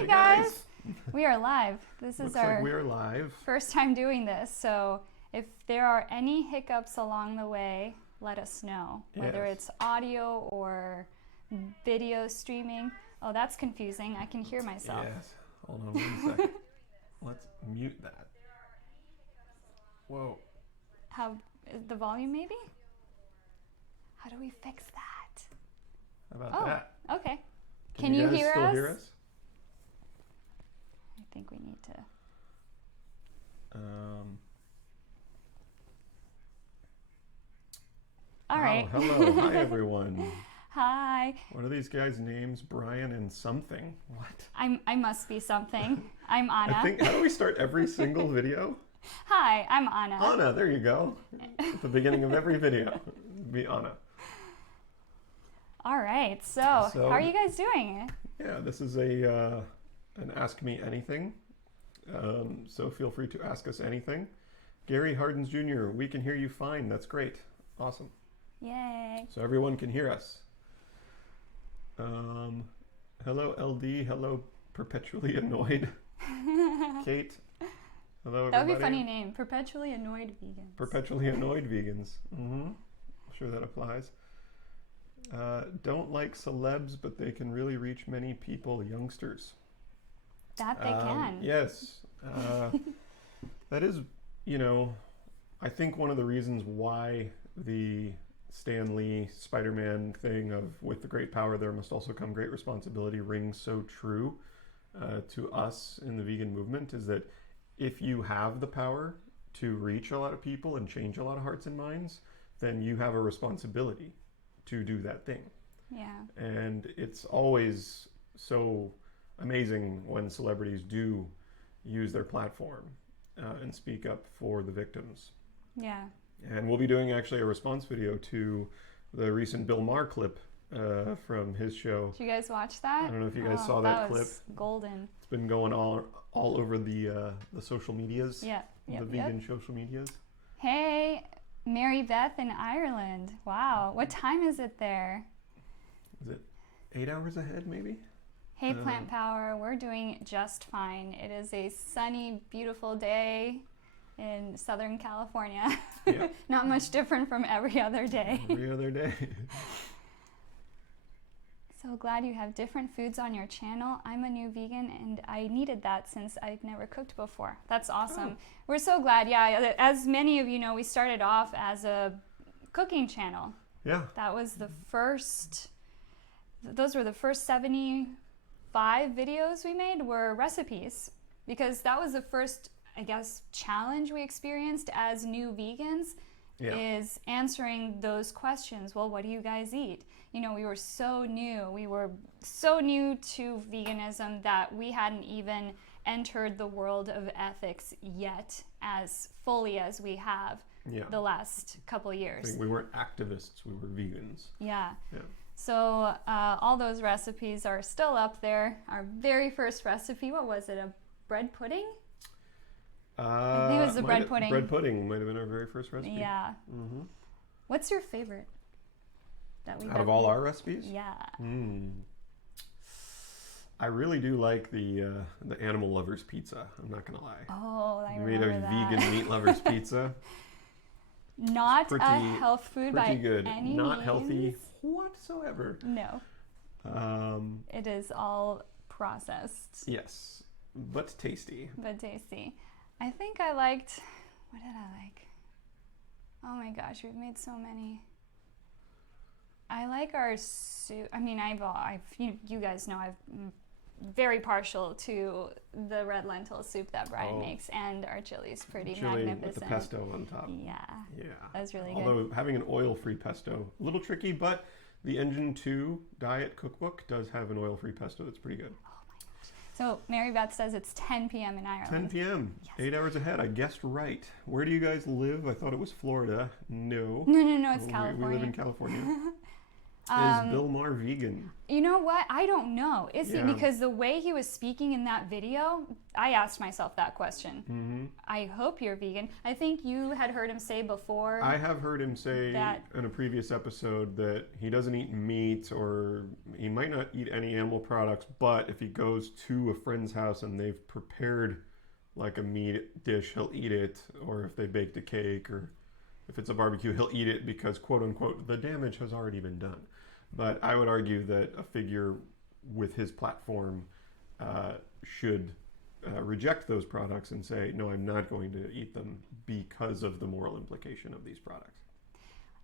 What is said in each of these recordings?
Hey guys! We are live. This is Looks our like we're live. first time doing this, so if there are any hiccups along the way, let us know. Whether Yes. it's audio or video streaming. Oh, that's confusing. I can hear myself. Yes. Hold on 1 second. Let's mute that. Whoa. How the volume maybe? How do we fix that? How about that? Okay. Can you guys hear still us? hear us? I think we need to. All right. Hello. Hi, everyone. Hi. What are these guys' names? Brian and something. What? I must be something. I'm Anna. I think, how do we start every single video? Hi, I'm Anna. Anna, there you go. At the beginning of every video, be Anna. All right. So how are you guys doing? Yeah, this is an Ask Me Anything. So feel free to ask us anything. Gary Hardens Jr., we can hear you fine. That's great. Awesome. Yay. So everyone can hear us. Hello, LD. Hello, Perpetually Annoyed. Kate. Hello, everybody. That would be a funny name. Perpetually Annoyed Vegans. Perpetually Annoyed Vegans. I'm sure that applies. Don't like celebs, but they can really reach many people, youngsters. That they can. Yes. That is, I think one of the reasons why the Stan Lee Spider-Man thing of with the great power there must also come great responsibility rings so true to us in the vegan movement is that if you have the power to reach a lot of people and change a lot of hearts and minds, then you have a responsibility to do that thing. Yeah. And it's always so amazing when celebrities do use their platform and speak up for the victims. Yeah. And we'll be doing actually a response video to the recent Bill Maher clip from his show. Did you guys watch that? I don't know if you guys saw that clip. Was golden. It's been going all over the social medias. Yeah. The vegan social medias. Hey, Mary Beth in Ireland. Wow. What time is it there? Is it 8 hours ahead maybe? Hey, Plant Power. We're doing just fine. It is a sunny, beautiful day in Southern California. Yeah. Not much different from every other day. Every other day. So glad you have different foods on your channel. I'm a new vegan and I needed that since I've never cooked before. That's awesome. Oh. We're so glad. Yeah, as many of you know, we started off as a cooking channel. Yeah. That was the first, those were the first 75 videos we made were recipes because that was the first, I guess, challenge we experienced as new vegans. Yeah. Is answering those questions. Well, what do you guys eat? We were so new. We were so new to veganism that we hadn't even entered the world of ethics yet as fully as we have the last couple years. We weren't activists, we were vegans. Yeah. So all those recipes are still up there. Our very first recipe, what was it, a bread pudding? I think it was the bread pudding. Bread pudding might have been our very first recipe. Yeah. Mm-hmm. What's your favorite? Out of all our recipes? Yeah. I really do like the Animal Lovers pizza. I'm not gonna lie. Oh, I remember that. We made a vegan meat lovers pizza. Not a health food by good. any Not means. Healthy whatsoever. No. It is all processed. Yes, but tasty. I think I liked, what did I like? Oh my gosh, we've made so many. I like our soup. I mean, you guys know I'm very partial to the red lentil soup that Brian makes, and our chili's pretty magnificent. With the pesto on top. Yeah. That was really good. Although having an oil-free pesto, a little tricky, but the Engine 2 diet cookbook does have an oil-free pesto that's pretty good. So Mary Beth says it's 10 p.m. in Ireland. 10 p.m. Yes. 8 hours ahead. I guessed right. Where do you guys live? I thought it was Florida. No. No, it's California. We live in California. Is Bill Maher vegan? You know what? I don't know. Is he? Yeah. Because the way he was speaking in that video, I asked myself that question. Mm-hmm. I hope you're vegan. I think you had heard him say before. I have heard him say that in a previous episode that he doesn't eat meat, or he might not eat any animal products, but if he goes to a friend's house and they've prepared like a meat dish, he'll eat it, or if they baked a cake, or if it's a barbecue, he'll eat it because, quote unquote, the damage has already been done. But I would argue that a figure with his platform should reject those products and say, no, I'm not going to eat them because of the moral implication of these products.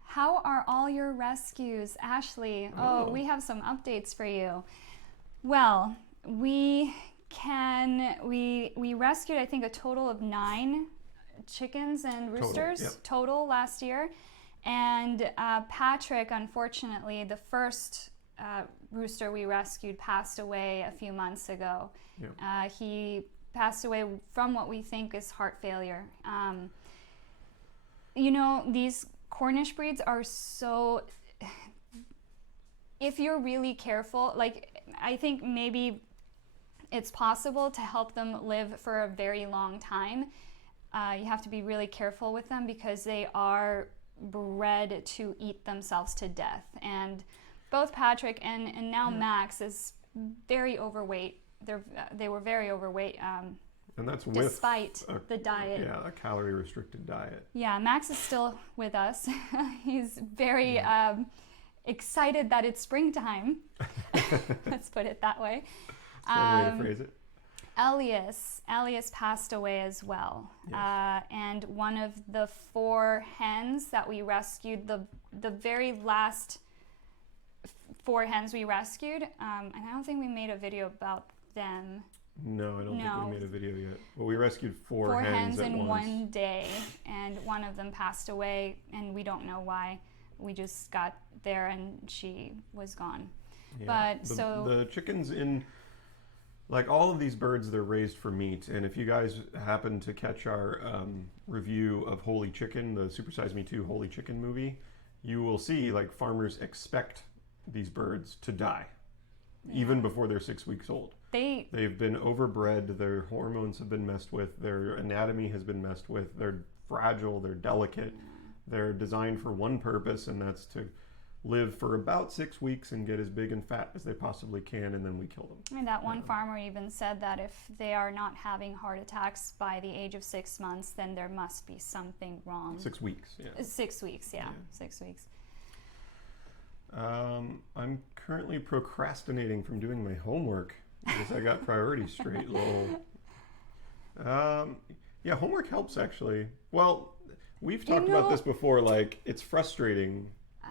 How are all your rescues, Ashley? Oh, we have some updates for you. Well, we rescued, I think, a total of 9 chickens and roosters total last year. And Patrick, unfortunately, the first rooster we rescued passed away a few months ago. Yep. He passed away from what we think is heart failure. You know, these Cornish breeds are so... If you're really careful, like, I think maybe it's possible to help them live for a very long time. You have to be really careful with them because they are bred to eat themselves to death. And both Patrick and now Max is very overweight. They were very overweight. And that's despite the diet. Yeah, a calorie restricted diet. Yeah, Max is still with us. He's very excited that it's springtime. Let's put it that way. That's one way to phrase it. Elias passed away as well. Yes. And one of the 4 hens that we rescued, the very last 4 hens we rescued, and I don't think we made a video about them. No, I don't think we made a video yet. Well, we rescued 4 hens at in once. one day, and one of them passed away, and we don't know why. We just got there and she was gone. Yeah. But the chickens in... Like all of these birds, they're raised for meat. And if you guys happen to catch our review of Holy Chicken, the Super Size Me 2 Holy Chicken movie, you will see like farmers expect these birds to die even before they're 6 weeks old. They've been overbred, their hormones have been messed with, their anatomy has been messed with, they're fragile, they're delicate, they're designed for one purpose, and that's to live for about 6 weeks and get as big and fat as they possibly can, and then we kill them. And that one farmer even said that if they are not having heart attacks by the age of 6 months, then there must be something wrong. 6 weeks, yeah. 6 weeks, yeah. 6 weeks. I'm currently procrastinating from doing my homework because I got priorities straight. Yeah, homework helps actually. Well, we've talked about this before, like it's frustrating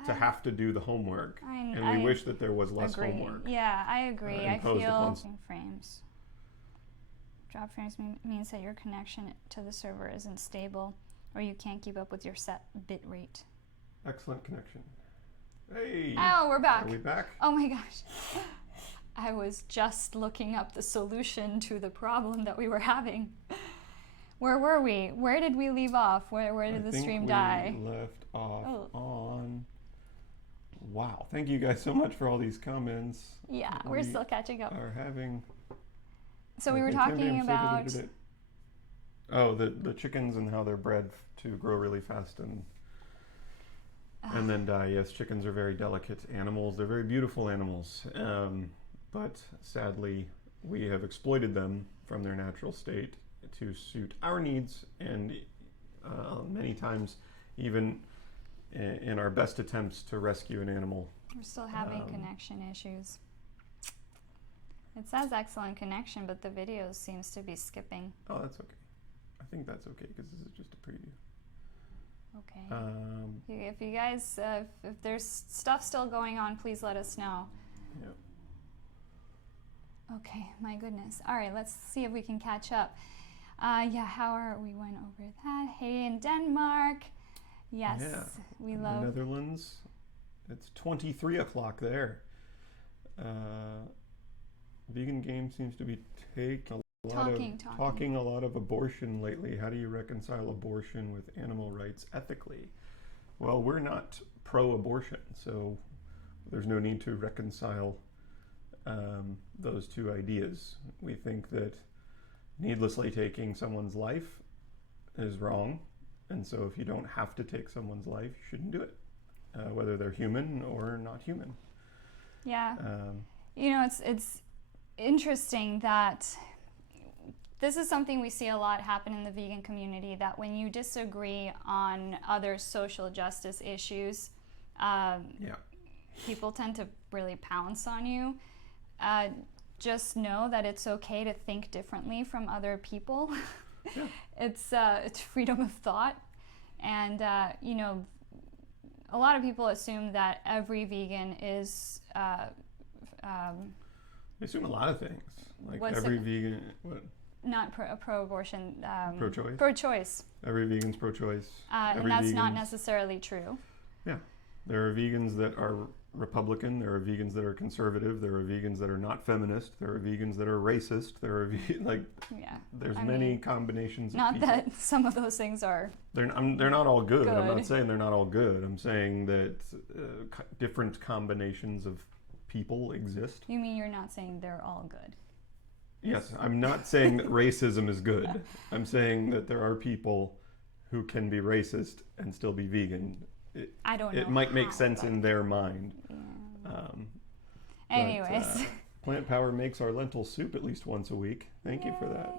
to have to do the homework, and we wish that there was less homework. Yeah, I agree. I feel frames. Drop frames means that your connection to the server isn't stable, or you can't keep up with your set bit rate. Excellent connection. Hey! Oh, we're back. Are we back? Oh my gosh. I was just looking up the solution to the problem that we were having. Where were we? Where did we leave off? Where did the stream die? We left off on... Wow. Thank you guys so much for all these comments. Yeah, we're still catching up. So we were talking about... Oh, the chickens and how they're bred to grow really fast and then die. Yes, chickens are very delicate animals. They're very beautiful animals. But sadly, we have exploited them from their natural state to suit our needs, and many times even in our best attempts to rescue an animal. We're still having connection issues. It says excellent connection, but the video seems to be skipping. Oh, that's okay. I think that's okay because this is just a preview. Okay. If you guys, if there's stuff still going on, please let us know. Yeah. Okay, my goodness. All right, let's see if we can catch up. We went over that. Hey, in Denmark. Yes, we love... The Netherlands. It's 23 o'clock there. Vegan Game seems to be talking a lot of abortion lately. How do you reconcile abortion with animal rights ethically? Well, we're not pro-abortion, so there's no need to reconcile those two ideas. We think that needlessly taking someone's life is wrong, and so if you don't have to take someone's life, you shouldn't do it, whether they're human or not human. Yeah. You know, it's interesting that this is something we see a lot happen in the vegan community, that when you disagree on other social justice issues, people tend to really pounce on you. Just know that it's okay to think differently from other people. Yeah. It's freedom of thought. And, you know, a lot of people assume that every vegan is... they assume a lot of things. Like every vegan... What? Not pro-abortion. Pro-choice? Pro-choice. Every vegan's pro-choice. And that's not necessarily true. Yeah. There are vegans that are Republican. There are vegans that are conservative. There are vegans that are not feminist. There are vegans that are racist. There are there's many combinations of not people. That some of those things are... They're not all good. I'm not saying they're not all good. I'm saying that different combinations of people exist. You mean you're not saying they're all good? Yes, I'm not saying that racism is good. I'm saying that there are people who can be racist and still be vegan. I don't know. It might make sense in their mind. Yeah. Anyways. Plant Power makes our lentil soup at least once a week. Thank you for that.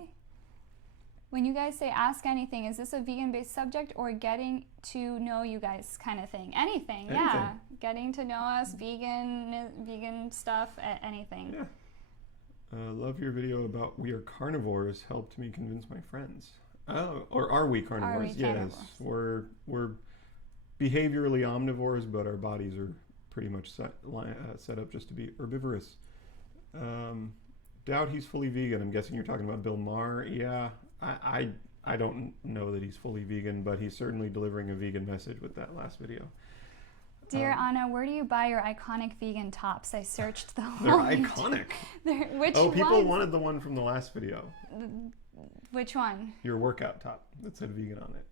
When you guys say ask anything, is this a vegan-based subject or getting to know you guys kind of thing? Anything. Yeah. Getting to know us, vegan stuff, anything. Yeah. Love your video about we are carnivores. Helped me convince my friends. Oh, or are we carnivores? Yes, we're behaviorally omnivores, but our bodies are pretty much set up just to be herbivorous. Doubt he's fully vegan. I'm guessing you're talking about Bill Maher. Yeah, I don't know that he's fully vegan, but he's certainly delivering a vegan message with that last video. Dear Anna, where do you buy your iconic vegan tops? I searched the whole... They're iconic. Which people wanted the one from the last video. Which one? Your workout top that said vegan on it.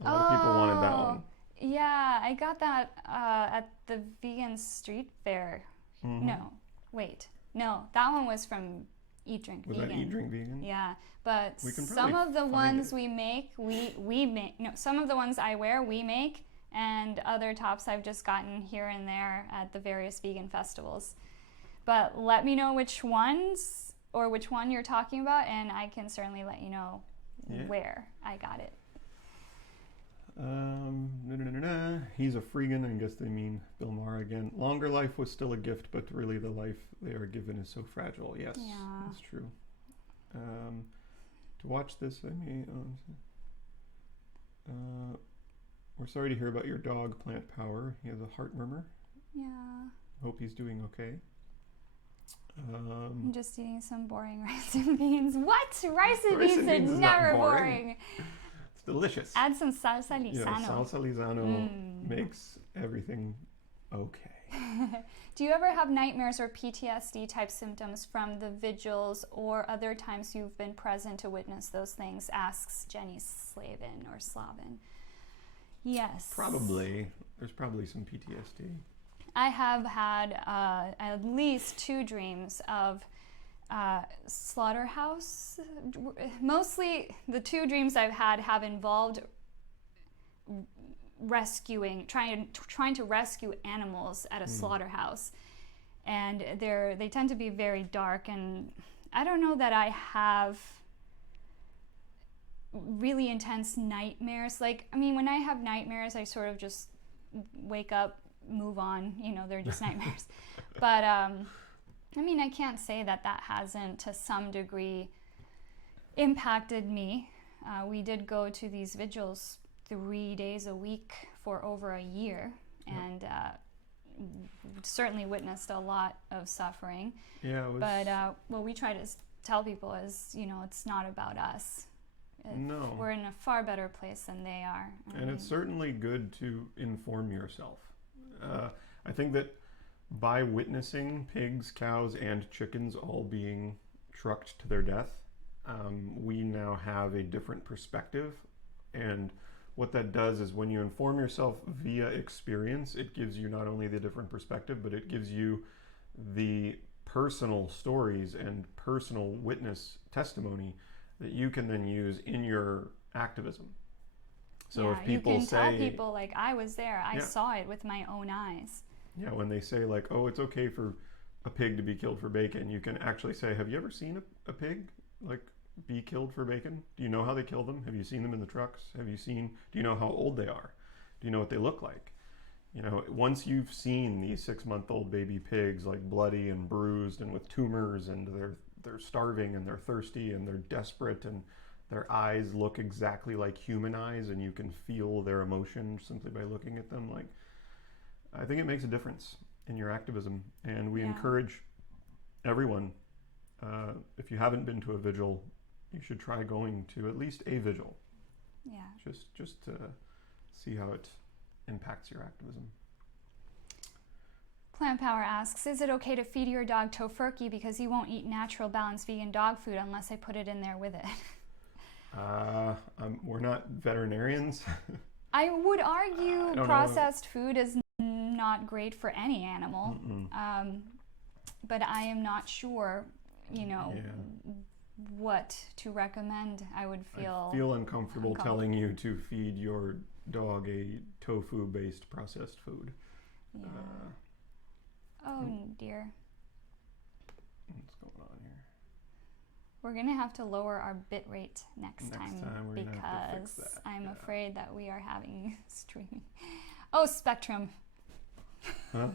A lot of people wanted that one. Yeah, I got that at the vegan street fair. Mm-hmm. No, wait. No, that one was from Eat Drink Vegan. Was that Eat Drink Vegan? Yeah, but some of the ones we make, we make. No, some of the ones I wear, we make. And other tops I've just gotten here and there at the various vegan festivals. But let me know which ones or which one you're talking about, and I can certainly let you know where I got it. He's a freegan. I guess they mean Bill Maher again. Longer life was still a gift, but really the life they are given is so fragile. Yes, that's true. To watch this, I mean... we're sorry to hear about your dog, Plant Power. He has a heart murmur. Yeah. Hope he's doing okay. I'm just eating some boring rice and beans. What? Rice and beans are never boring. It's delicious. Add some salsa Lizano. Yeah, salsa Lizano makes everything okay. Do you ever have nightmares or PTSD type symptoms from the vigils or other times you've been present to witness those things? Asks Jenny Slavin or Slavin. Yes. Probably. There's probably some PTSD. I have had at least 2 dreams of slaughterhouse. Mostly the 2 dreams I've had have involved trying to rescue animals at a slaughterhouse. And they tend to be very dark, and I don't know that I have really intense nightmares. Like, I mean, when I have nightmares, I sort of just wake up, move on, they're just nightmares. But I mean, I can't say that hasn't to some degree impacted me. We did go to these vigils 3 days a week for over a year, and certainly witnessed a lot of suffering. Yeah, it was... But what we try to tell people is, it's not about us. No. We're in a far better place than they are. And it's certainly good to inform yourself. I think that by witnessing pigs, cows, and chickens all being trucked to their death, we now have a different perspective. And what that does is when you inform yourself via experience, it gives you not only the different perspective, but it gives you the personal stories and personal witness testimony that you can then use in your activism. So if people you can say, tell people like, I was there, I Yeah. saw it with my own eyes. yeah, when they say like, oh, it's okay for a pig to be killed for bacon, you can actually say, have you ever seen a pig like be killed for bacon? Do you know how they kill them? Have you seen them in the trucks? Do you know how old they are? Do you know what they look like? You know, once you've seen these 6-month-old baby pigs like bloody and bruised and with tumors, and they're starving and they're thirsty and they're desperate and their eyes look exactly like human eyes and you can feel their emotion simply by looking at them, like, I think it makes a difference in your activism. And we encourage everyone, if you haven't been to a vigil, you should try going to at least a vigil. Yeah. Just to see how it impacts your activism. Plant Power asks, is it okay to feed your dog tofurkey because he won't eat natural balanced vegan dog food unless I put it in there with it? We're not veterinarians. I would argue processed food is not great for any animal. But I am not sure, what to recommend. I feel uncomfortable telling you to feed your dog a tofu-based processed food. Yeah. Oh dear. What's going on here? We're going to have to lower our bit rate next time we're gonna have to fix because that. I'm afraid that we are having streaming. Oh, Spectrum. Huh?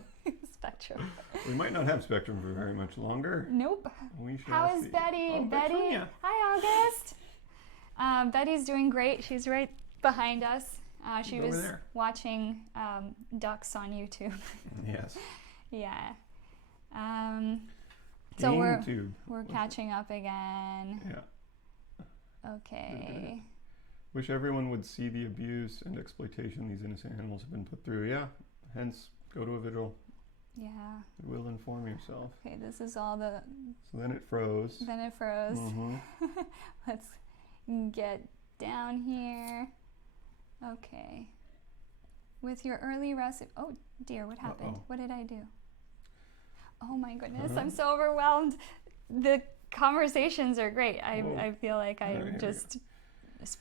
Spectrum. We might not have Spectrum for very much longer. Nope. We shall How is see. Betty? Oh, Betty? Petunia. Hi, August. Betty's doing great. She's right behind us. She Over was there. watching ducks on YouTube. Yes. Yeah. So YouTube. we're catching up again. Yeah. Okay. Wish everyone would see the abuse and exploitation these innocent animals have been put through. Yeah. Hence, go to a vigil. Yeah. It will inform yourself. Okay, this is all the... So then it froze. Then it froze. Mm-hmm. Let's get down here. Okay. With your early recipe... Oh, dear, what happened? Uh-oh. What did I do? Oh, my goodness, I'm so overwhelmed. The conversations are great. I feel like I just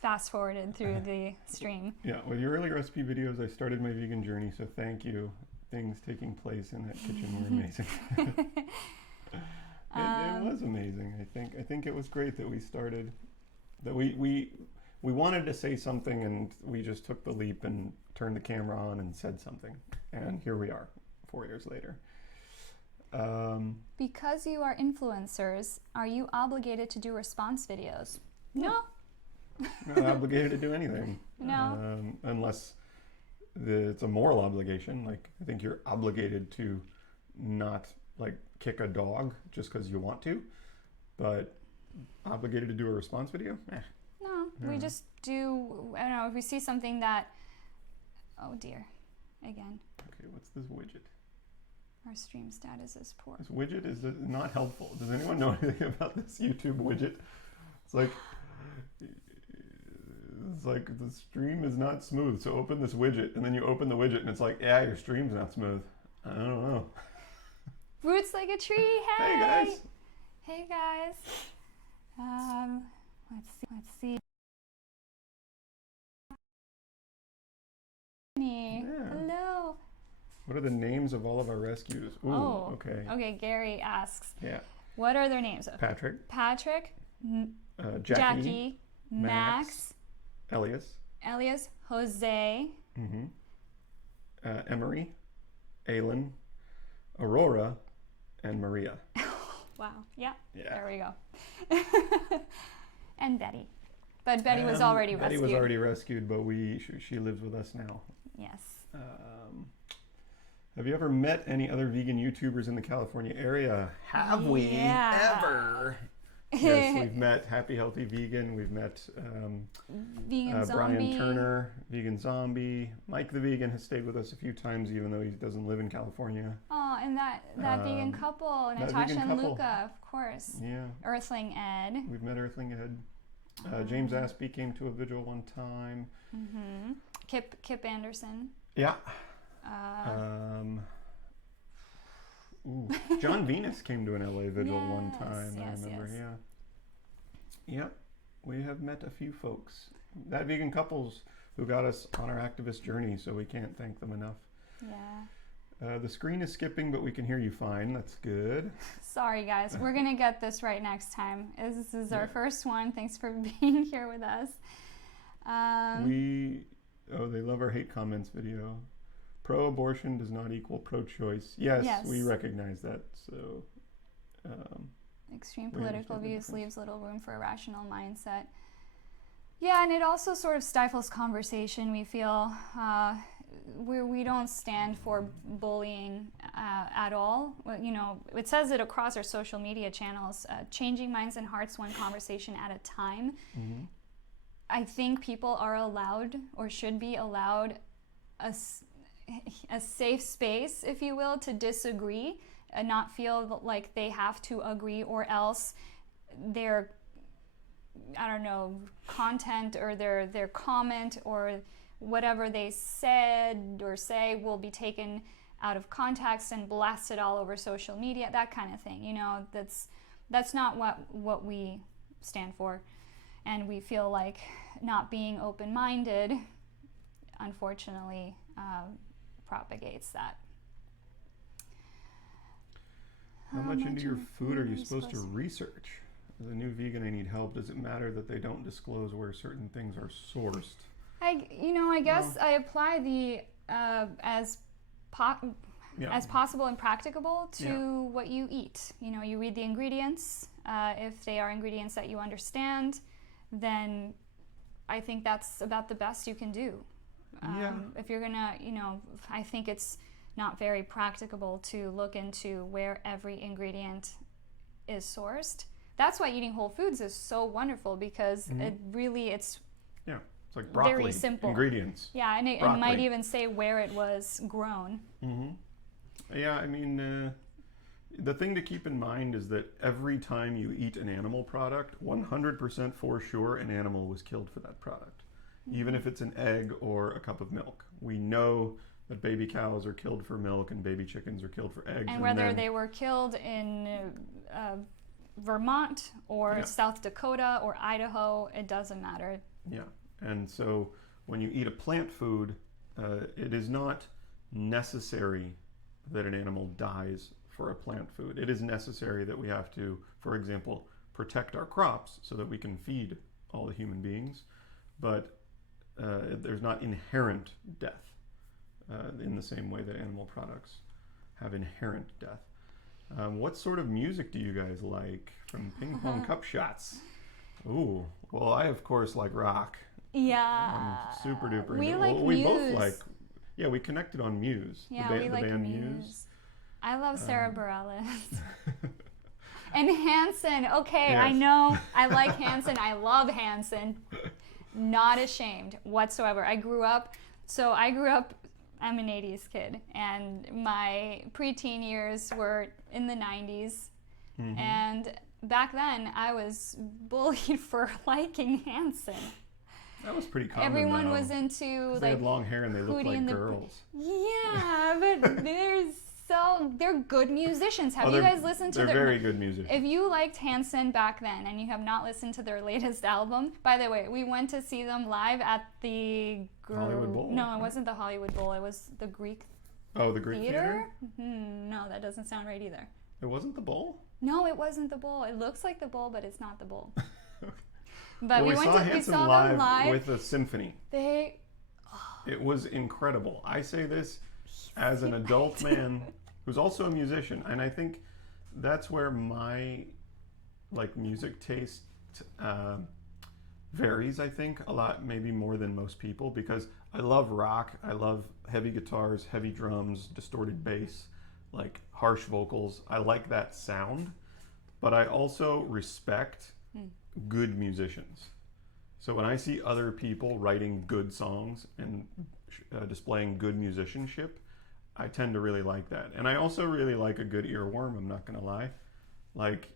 fast-forwarded through the stream. Yeah, with your early recipe videos, I started my vegan journey, so thank you. Things taking place in that kitchen were amazing. It was amazing. I think it was great that we started, that we wanted to say something and we just took the leap and turned the camera on and said something. And here we are, 4 years later. Because you are influencers, are you obligated to do response videos? No. Not obligated to do anything. No. Unless it's a moral obligation. Like, I think you're obligated to not like kick a dog just because you want to, but obligated to do a response video? No, we just do, I don't know, if we see something that, oh dear, again. Okay, what's this widget? Our stream status is poor. This widget is not helpful. Does anyone know anything about this YouTube widget? It's like the stream is not smooth, so open this widget, and then you open the widget and it's like, yeah, your stream's not smooth. I don't know. Roots like a tree, hey! Hey guys! Hey guys. Let's see. Yeah. Hello. What are the names of all of our rescues? Ooh, okay. Okay, Gary asks. Yeah. What are their names? Patrick, Jackie, Max, Elias, Jose, Emery, Aylin, Aurora, and Maria. Wow, yeah, Yeah. there we go. And Betty. But Betty was already rescued. Betty was already rescued, but she lives with us now. Yes. Have you ever met any other vegan YouTubers in the California area? Have we ever? Yes, we've met Happy Healthy Vegan. We've met Vegan Zombie. Brian Turner, Vegan Zombie. Mike the Vegan has stayed with us a few times, even though he doesn't live in California. Oh, and that vegan couple, Natasha and Luca, of course. Yeah. Earthling Ed. We've met Earthling Ed. James Aspie came to a vigil one time. Mm-hmm. Kip Anderson. Yeah. John Venus came to an LA vigil one time. I remember. Yes. Yeah. Yep. We have met a few folks. That vegan couples who got us on our activist journey, so we can't thank them enough. Yeah. The screen is skipping, but we can hear you fine. That's good. Sorry, guys. We're going to get this right next time. This is our first one. Thanks for being here with us. They love our hate comments video. Pro-abortion does not equal pro-choice. Yes, we recognize that. So, extreme political views leaves little room for a rational mindset. Yeah, and it also sort of stifles conversation. We feel we don't stand for bullying at all. You know, it says it across our social media channels. Changing minds and hearts one conversation at a time. Mm-hmm. I think people are allowed, or should be allowed, a safe space, if you will, to disagree and not feel like they have to agree, or else their, I don't know, content or their comment or whatever they said or say will be taken out of context and blasted all over social media, that kind of thing. You know, that's not what we stand for. And we feel like not being open-minded, unfortunately, propagates that. How much into your food are you supposed to research? As a new vegan, I need help. Does it matter that they don't disclose where certain things are sourced? I guess I apply the as possible and practicable to what you eat. You know, you read the ingredients. If they are ingredients that you understand, then I think that's about the best you can do. If you're gonna, I think it's not very practicable to look into where every ingredient is sourced. That's why eating whole foods is so wonderful, because it's like broccoli, very simple ingredients. Yeah, and it might even say where it was grown. Mm-hmm. Yeah, I mean, the thing to keep in mind is that every time you eat an animal product, 100% for sure an animal was killed for that product. Even if it's an egg or a cup of milk. We know that baby cows are killed for milk and baby chickens are killed for eggs. And whether they were killed in Vermont or South Dakota or Idaho, it doesn't matter. Yeah, and so when you eat a plant food, it is not necessary that an animal dies for a plant food. It is necessary that we have to, for example, protect our crops so that we can feed all the human beings. But there's not inherent death in the same way that animal products have inherent death. What sort of music do you guys like? From Ping Pong Cup Shots. Ooh, well, I of course like rock. Yeah. I'm super duper. We like Muse. We both like. Yeah, we connected on Muse. Yeah, the band Muse. I love Sarah Bareilles. And Hanson. Okay, Yes. I know. I like Hanson. I love Hanson. Not ashamed whatsoever. I grew up, I'm an 80s kid, and my preteen years were in the 90s. Mm-hmm. And back then, I was bullied for liking Hanson. That was pretty common. Everyone was into, they had long hair and they looked like girls. Yeah, but they're good musicians. Have you guys listened to they're very good musicians. If you liked Hanson back then and you have not listened to their latest album, by the way, we went to see them live at the Hollywood Bowl. No, it wasn't the Hollywood Bowl. It was the Greek. Oh, the Greek Theater? No, that doesn't sound right either. It wasn't the Bowl? No, it wasn't the Bowl. It looks like the Bowl, but it's not the Bowl. Okay. But we saw them live with a symphony. It was incredible. I say this as an adult man who's also a musician, and I think that's where my music taste varies, I think, a lot, maybe more than most people, because I love rock, I love heavy guitars, heavy drums, distorted bass, like harsh vocals. I like that sound, but I also respect good musicians. So when I see other people writing good songs and displaying good musicianship, I tend to really like that. And I also really like a good earworm, I'm not gonna lie. Like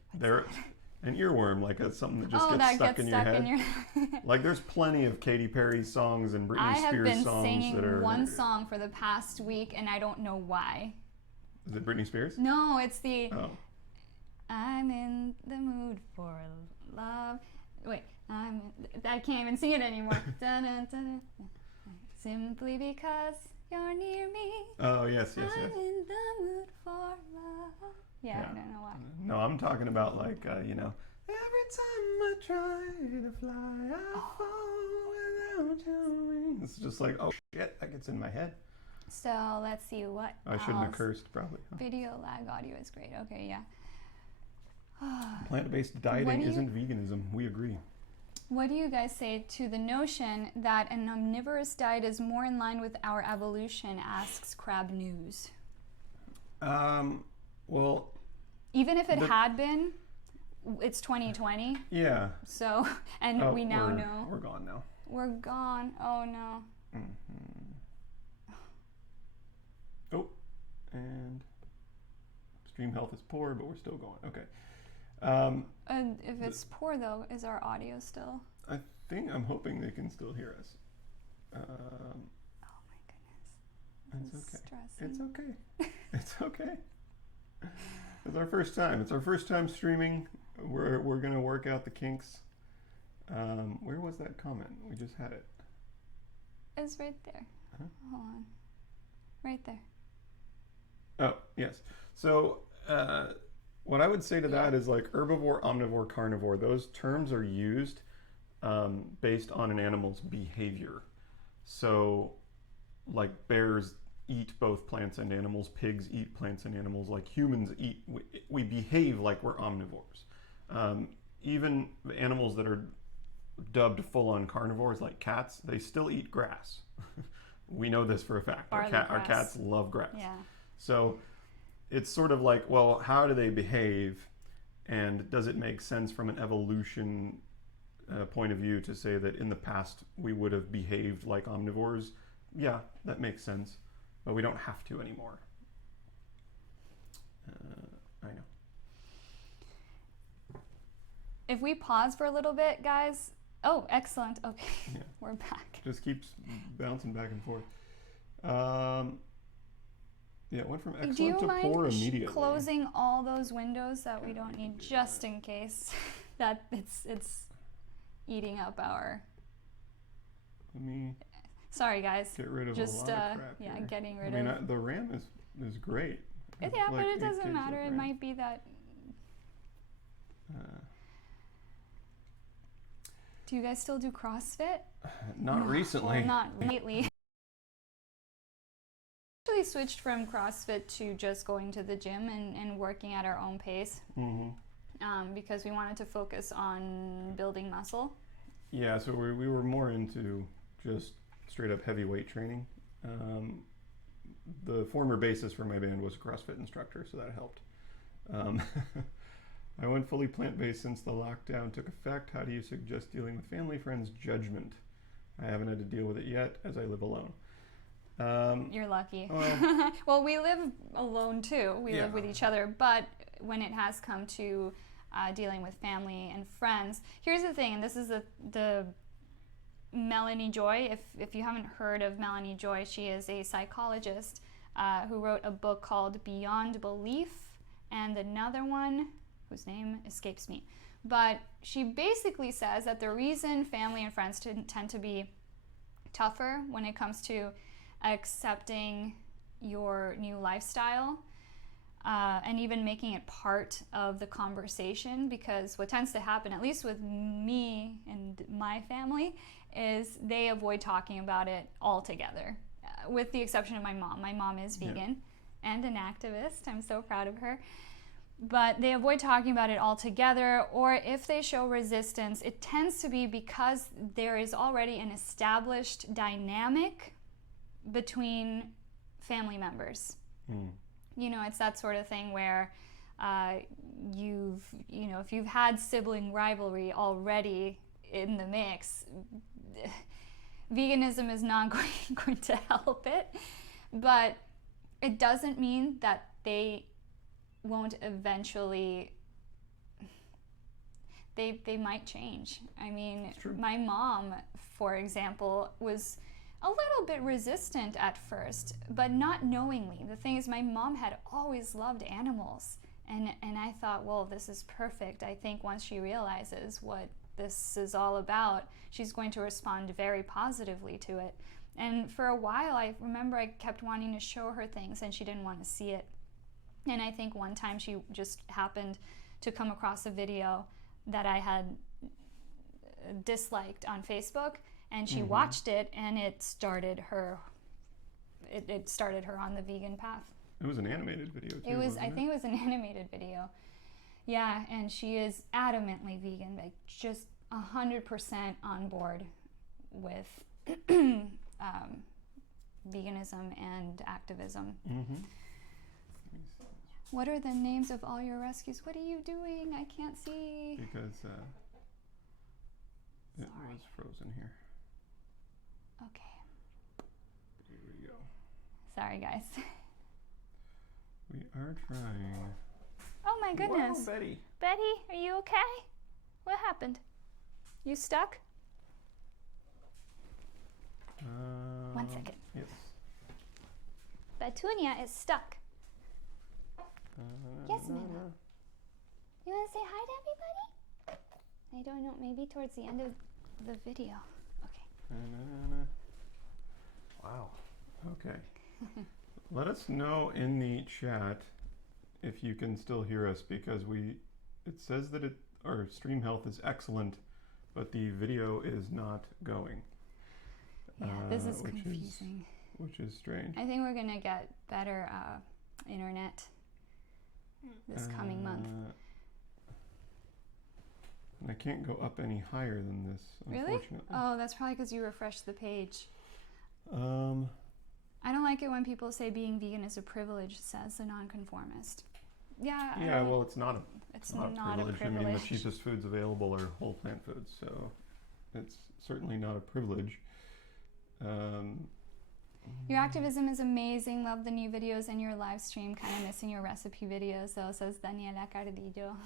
an earworm, like it's something that just Oh, gets that stuck gets in stuck your head. in your Like there's plenty of Katy Perry songs and I Britney have Spears been songs singing that are. one song for the past week, and I don't know why. Is it Britney Spears? No, it's the Oh. I'm in the mood for love. Wait, I can't even sing it anymore. Dun-dun-dun-dun. Simply because you're near me. Oh, yes, yes, I'm yes. in the mood for love. Yeah, I don't know why. No, I'm talking about like, you know, every time I try to fly, I fall without your wings. It's just like, oh shit, that gets in my head. So let's see what I shouldn't have else. cursed, probably. Huh? Video lag audio is great. Okay, yeah. Plant-based dieting isn't veganism. We agree. What do you guys say to the notion that an omnivorous diet is more in line with our evolution, asks Crab News. Well... Even if it had been, it's 2020. Yeah. So, and we now know. We're gone now. We're gone. Oh, no. Oh, and stream health is poor, but we're still going. Okay. And if it's poor, though, is our audio still? I'm hoping they can still hear us. Oh my goodness. It's okay. Stressing. It's okay. It's okay. It's our first time. It's our first time streaming. We're gonna work out the kinks. Where was that comment? We just had it. It's right there. Huh? Hold on. Right there. Oh, yes. So what I would say to that is like herbivore, omnivore, carnivore. Those terms are used based on an animal's behavior. So like bears eat both plants and animals, pigs eat plants and animals, like humans eat, we behave like we're omnivores. Even the animals that are dubbed full-on carnivores like cats, they still eat grass. We know this for a fact. Our cats love grass. Yeah. So it's sort of like, well, how do they behave, and does it make sense from an evolution point of view to say that in the past we would have behaved like omnivores? Yeah, that makes sense, but we don't have to anymore. I know. If we pause for a little bit, guys. Oh, excellent. Okay, yeah. We're back. Just keeps bouncing back and forth. Yeah, it went from excellent to poor immediately. Do you mind closing all those windows that we don't need, just in case that it's eating up our... Let me... Sorry, guys. Get rid of just, a lot of crap yeah, here. getting rid of... the RAM is great. Yeah, like but it doesn't matter. It might be that... Do you guys still do CrossFit? Not recently. Well, not lately. Actually switched from CrossFit to just going to the gym and working at our own pace. Because we wanted to focus on building muscle. Yeah, so we were more into just straight up heavy weight training. The former basis for my band was a CrossFit instructor, so that helped. I went fully plant-based since the lockdown took effect. How do you suggest dealing with family, friends' judgment? I haven't had to deal with it yet, as I live alone. You're lucky. Well, we live alone too. We live with each other, but when it has come to dealing with family and friends, here's the thing, and this is the Melanie Joy. If you haven't heard of Melanie Joy, she is a psychologist who wrote a book called Beyond Belief, and another one whose name escapes me. But she basically says that the reason family and friends tend to be tougher when it comes to accepting your new lifestyle and even making it part of the conversation, because what tends to happen, at least with me and my family, is they avoid talking about it altogether, with the exception of my mom. My mom is vegan and an activist. I'm so proud of her. But they avoid talking about it altogether, or if they show resistance, it tends to be because there is already an established dynamic between family members. You know, it's that sort of thing where if you've had sibling rivalry already in the mix, veganism is not going to help it. But it doesn't mean that they won't eventually they might change. I mean, It's true. my mom, for example, was a little bit resistant at first, but not knowingly. The thing is, my mom had always loved animals, and I thought, well, this is perfect. I think once she realizes what this is all about, she's going to respond very positively to it. And for a while, I remember I kept wanting to show her things, and she didn't want to see it. And I think one time she just happened to come across a video that I had disliked on Facebook, and she watched it, and it started her on the vegan path. It was an animated video too. I think it was an animated video. Yeah, and she is adamantly vegan, like just 100% on board with veganism and activism. What are the names of all your rescues? What are you doing? I can't see. Because it was frozen here. Okay. Here we go. Sorry, guys. We are trying. Oh my goodness. Wow, Betty. Betty, are you okay? What happened? You stuck? 1 second. Yes. Petunia is stuck. Yes, Mama. You want to say hi to everybody? I don't know. Maybe towards the end of the video. Okay. Wow. Okay. Let us know in the chat if you can still hear us, because it says that our stream health is excellent, but the video is not going. Yeah, this is confusing. Which is strange. I think we're gonna get better internet this coming month. And I can't go up any higher than this, unfortunately. Really? Oh, that's probably because you refreshed the page. I don't like it when people say being vegan is a privilege, says the nonconformist. Yeah. Yeah, well, it's not a privilege. I mean, the cheapest foods available are whole plant foods, so it's certainly not a privilege. Your activism is amazing. Love the new videos and your live stream. Kind of missing your recipe videos, though, says Daniela Cardillo.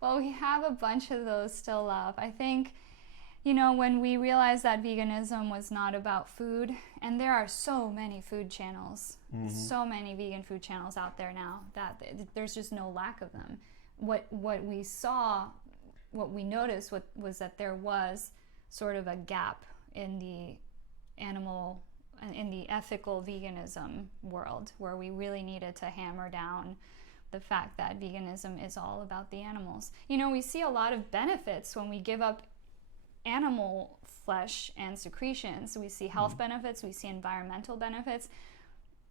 Well, we have a bunch of those still up. I think, when we realized that veganism was not about food, and there are so many food channels, so many vegan food channels out there now, that there's just no lack of them. What we saw, what we noticed was that there was sort of a gap in the ethical veganism world, where we really needed to hammer down the fact that veganism is all about the animals. We see a lot of benefits when we give up animal flesh and secretions. We see health benefits, we see environmental benefits,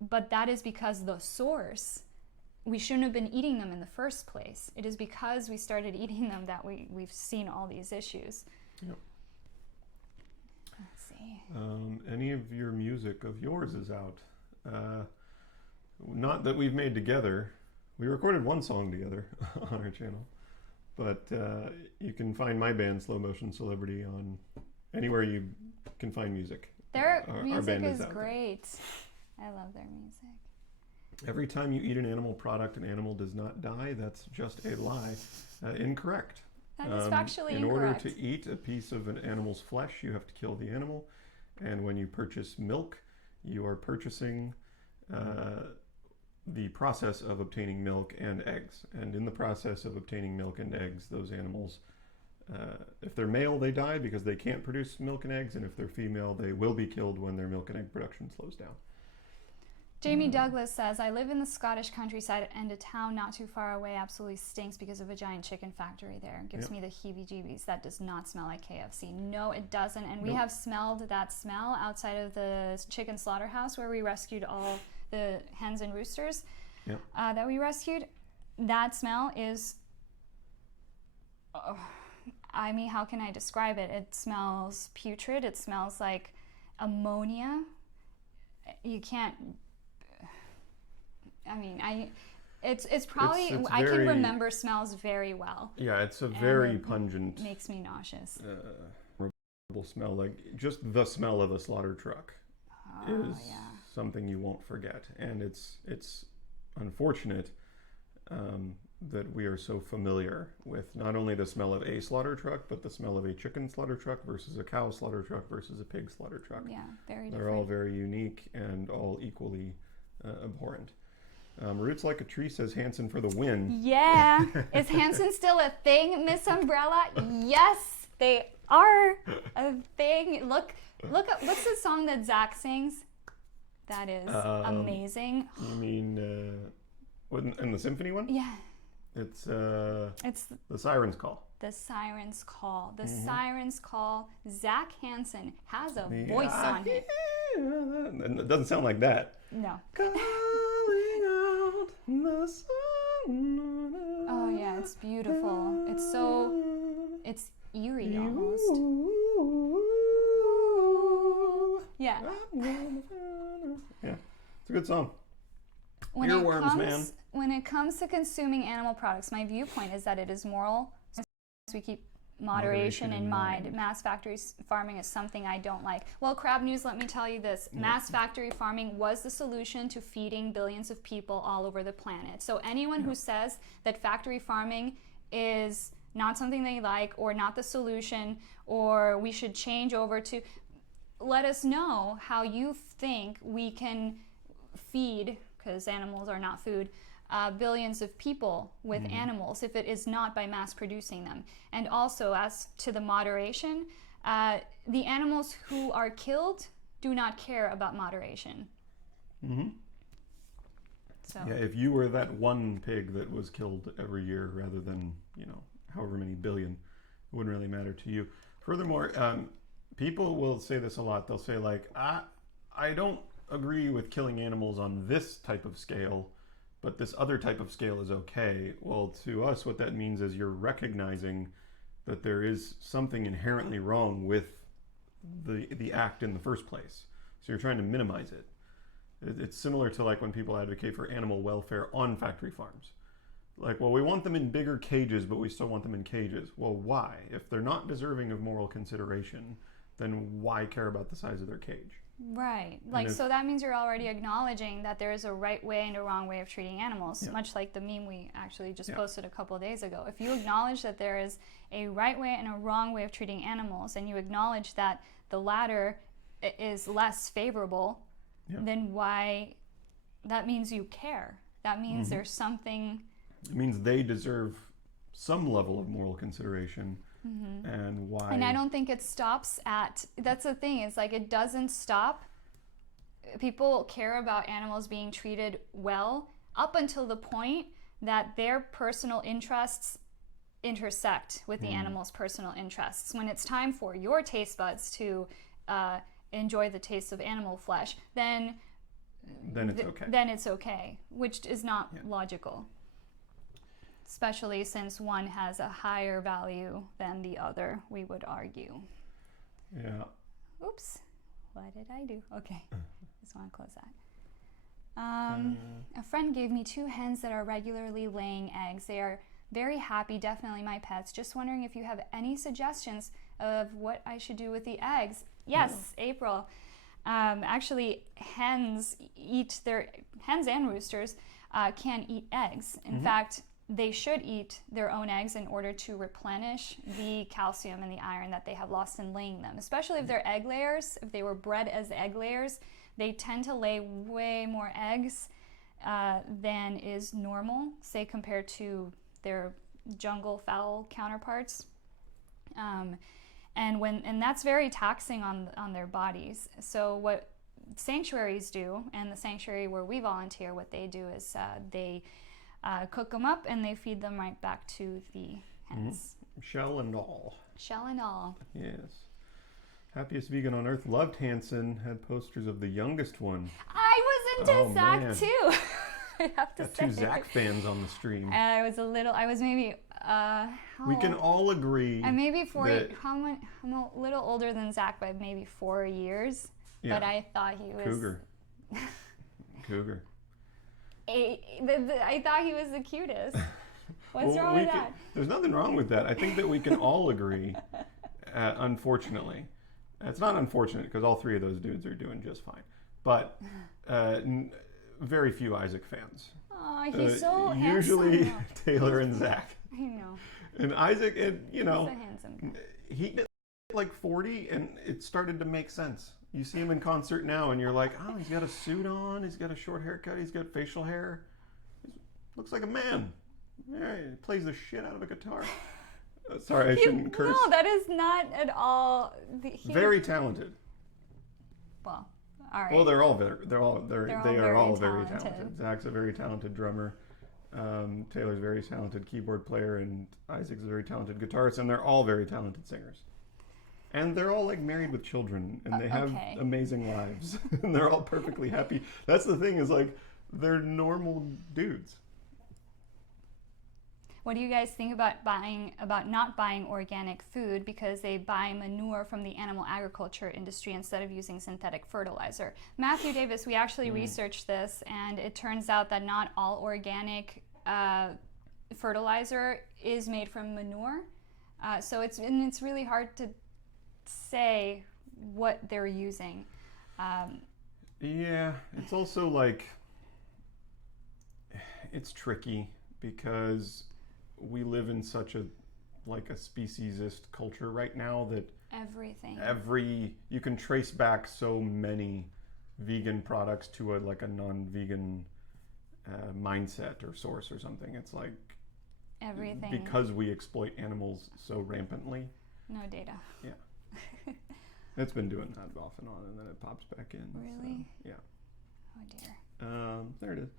but that is because the source, we shouldn't have been eating them in the first place. It is because we started eating them that we've seen all these issues. Yep. Let's see. Any of your music of yours is out. Not that we've made together. We recorded one song together on our channel, but you can find my band Slow Motion Celebrity on anywhere you can find music. Their music is great. I love their music. Every time you eat an animal product, an animal does not die. That's just a lie. Incorrect. That is factually in incorrect. order to eat a piece of an animal's flesh, you have to kill the animal. And when you purchase milk, you are purchasing the process of obtaining milk and eggs. And in the process of obtaining milk and eggs, those animals, if they're male, they die because they can't produce milk and eggs. And if they're female, they will be killed when their milk and egg production slows down. Jamie Douglas says, I live in the Scottish countryside, and a town not too far away absolutely stinks because of a giant chicken factory there. It gives me the heebie-jeebies. That does not smell like KFC. No, it doesn't. And we have smelled that smell outside of the chicken slaughterhouse where we rescued all the hens and roosters that we rescued. That smell is, how can I describe it? It smells putrid. It smells like ammonia. You can't... it's probably, I can remember smells very well. Yeah, it's a very pungent. Makes me nauseous. Smell, like just the smell of a slaughter truck is something you won't forget, and it's unfortunate that we are so familiar with not only the smell of a slaughter truck, but the smell of a chicken slaughter truck versus a cow slaughter truck versus a pig slaughter truck. Yeah, very different. They're all very unique and all equally abhorrent. Roots Like a Tree says Hanson for the win. Yeah. Is Hanson still a thing, Miss Umbrella? Yes, they are a thing. Look at, what's the song that Zach sings? That is amazing. You mean in the symphony one? Yeah. It's The Siren's Call. The Siren's Call. The Siren's Call. Zach Hanson has a voice on it. It doesn't sound like that. No. Calling out the sun. Oh yeah, it's beautiful. It's eerie almost. Yeah. Yeah, it's a good song. When it comes to consuming animal products, my viewpoint is that it is moral. We keep moderation in mind. Mass factory farming is something I don't like. Well, Crab News, let me tell you this. Mass factory farming was the solution to feeding billions of people all over the planet. So anyone who says that factory farming is not something they like or not the solution or we should change over to, let us know how you think we can feed, because animals are not food, billions of people with animals if it is not by mass producing them. And also, as to the moderation, the animals who are killed do not care about moderation. So. Yeah, if you were that one pig that was killed every year rather than, however many billion, it wouldn't really matter to you. Furthermore, people will say this a lot. They'll say like, I don't agree with killing animals on this type of scale, but this other type of scale is okay. Well, to us, what that means is you're recognizing that there is something inherently wrong with the act in the first place. So you're trying to minimize it. It's similar to like when people advocate for animal welfare on factory farms. Like, well, we want them in bigger cages, but we still want them in cages. Well, why? If they're not deserving of moral consideration, then why care about the size of their cage? Right. Like, so that means you're already acknowledging that there is a right way and a wrong way of treating animals, much like the meme we actually just posted a couple of days ago. If you acknowledge that there is a right way and a wrong way of treating animals, and you acknowledge that the latter is less favorable, then why? That means you care. That means there's something. It means they deserve some level of moral consideration. And why? And I don't think it stops at, that's the thing, it's like it doesn't stop. People care about animals being treated well up until the point that their personal interests intersect with the animal's personal interests. When it's time for your taste buds to enjoy the taste of animal flesh, then it's okay. Then it's okay, which is not logical. Especially since one has a higher value than the other, we would argue. Yeah. Oops. What did I do? Okay. Just want to close that. A friend gave me 2 hens that are regularly laying eggs. They are very happy, definitely my pets. Just wondering if you have any suggestions of what I should do with the eggs. Yes, April. Actually, hens and roosters can eat eggs. In fact, they should eat their own eggs in order to replenish the calcium and the iron that they have lost in laying them. Especially if they're egg layers, if they were bred as egg layers, they tend to lay way more eggs than is normal, say compared to their jungle fowl counterparts. And that's very taxing on their bodies. So what sanctuaries do, and the sanctuary where we volunteer, what they do is they cook them up and they feed them right back to the hens. Shell and all. Shell and all. Yes. Happiest vegan on earth loved Hanson, had posters of the youngest one. I was into Zach man. too. I have to Got say. 2 Zach fans on the stream. I was maybe We can all agree. I'm maybe 4. I'm a little older than Zach by maybe 4 years. Yeah. But I thought he was Cougar. I thought he was the cutest. What's wrong with that? There's nothing wrong with that. I think that we can all agree, unfortunately. It's not unfortunate because all 3 of those dudes are doing just fine. But very few Isaac fans. Oh, he's so usually handsome. Taylor and Zach. I know. And Isaac, and He's a handsome guy. he hit like 40, and it started to make sense. You see him in concert now, and you're like, oh, he's got a suit on, he's got a short haircut, he's got facial hair. He looks like a man. Yeah, he plays the shit out of a guitar. Sorry, I shouldn't curse. No, that is not at all. Very talented. Well, all right. Well, they are all very talented. talented. Zach's a very talented drummer. Taylor's a very talented keyboard player, and Isaac's a very talented guitarist, and they're all very talented singers. And they're all like married with children, and they have amazing lives, and they're all perfectly happy. That's the thing, is like they're normal dudes. What do you guys think about not buying organic food because they buy manure from the animal agriculture industry instead of using synthetic fertilizer? Matthew Davis, we actually researched this, and it turns out that not all organic fertilizer is made from manure. So it's really hard to say what they're using. Yeah, it's also like, it's tricky because we live in such a speciesist culture right now that you can trace back so many vegan products to a non-vegan mindset or source or something. It's like everything, because we exploit animals so rampantly. No data. Yeah. It's been doing that off and on, and then it pops back in. Really? So, yeah. Oh dear. There it is.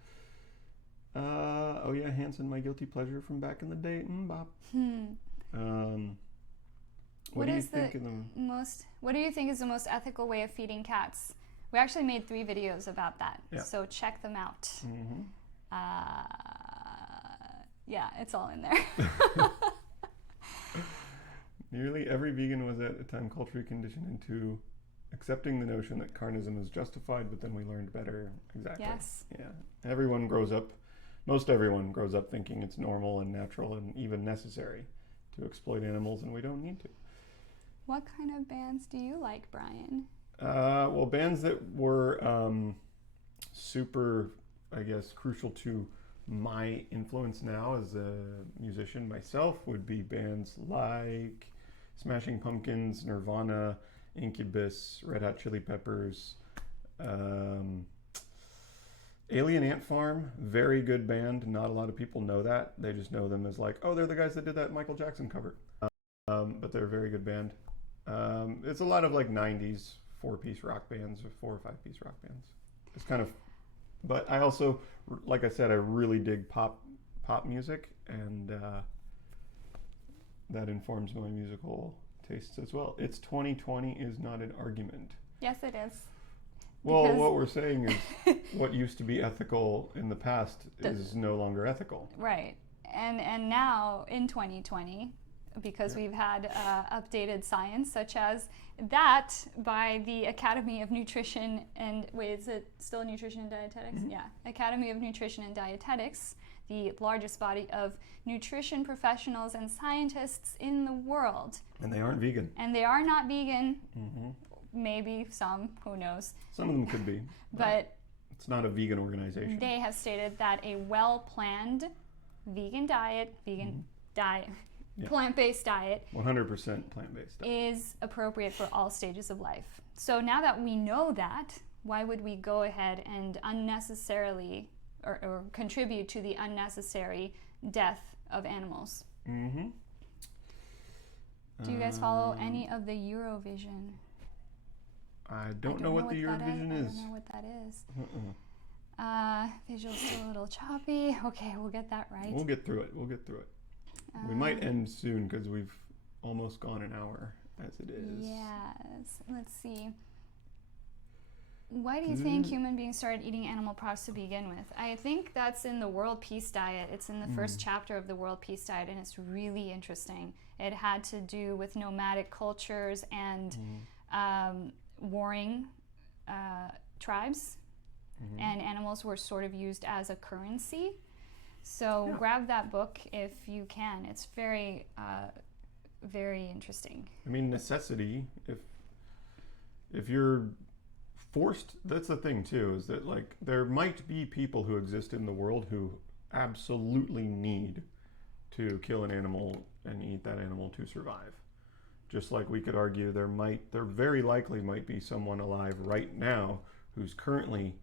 Oh yeah, Hanson, my guilty pleasure from back in the day. Bop. What do you think is the most ethical way of feeding cats? We actually made 3 videos about that, so check them out. Mm-hmm. Yeah, it's all in there. Nearly every vegan was at a time culturally conditioned into accepting the notion that carnism is justified, but then we learned better. Exactly. Yes. Yeah. Most everyone grows up thinking it's normal and natural and even necessary to exploit animals, and we don't need to. What kind of bands do you like, Brian? Well, bands that were super, I guess, crucial to my influence now as a musician myself would be bands like Smashing Pumpkins, Nirvana, Incubus, Red Hot Chili Peppers, Alien Ant Farm, very good band. Not a lot of people know that. They just know them as like, oh, they're the guys that did that Michael Jackson cover. But they're a very good band. It's a lot of 90s 4-piece rock bands or 4 or 5-piece rock bands. It's kind of, but I also, like I said, I really dig pop music, and that informs my musical tastes as well. It's 2020 is not an argument. Yes, it is. Well, what we're saying is what used to be ethical in the past is no longer ethical. Right. And now in 2020, because we've had updated science such as that by the Academy of Nutrition and, is it still Nutrition and Dietetics? Mm-hmm. Yeah. Academy of Nutrition and Dietetics, the largest body of nutrition professionals and scientists in the world. And they aren't vegan. And they are not vegan. Mm-hmm. Maybe some, who knows. Some of them could be. But it's not a vegan organization. They have stated that a well-planned vegan diet, plant-based diet, 100% plant-based diet, is appropriate for all stages of life. So now that we know that, why would we go ahead and unnecessarily or contribute to the unnecessary death of animals? Mm-hmm. Do you guys follow any of the Eurovision? I don't know what the Eurovision is. I don't know what that is. Visual's still a little choppy. Okay, we'll get that right. We'll get through it. We might end soon because we've almost gone an hour as it is. Yes. Let's see. Why do you think human beings started eating animal products to begin with? I think that's in the World Peace Diet. It's in the first chapter of the World Peace Diet, and it's really interesting. It had to do with nomadic cultures and warring tribes, and animals were sort of used as a currency. So grab that book if you can. It's very, very interesting. I mean, necessity. If you're forced, that's the thing too, is that there might be people who exist in the world who absolutely need to kill an animal and eat that animal to survive. Just like we could argue there very likely might be someone alive right now who's currently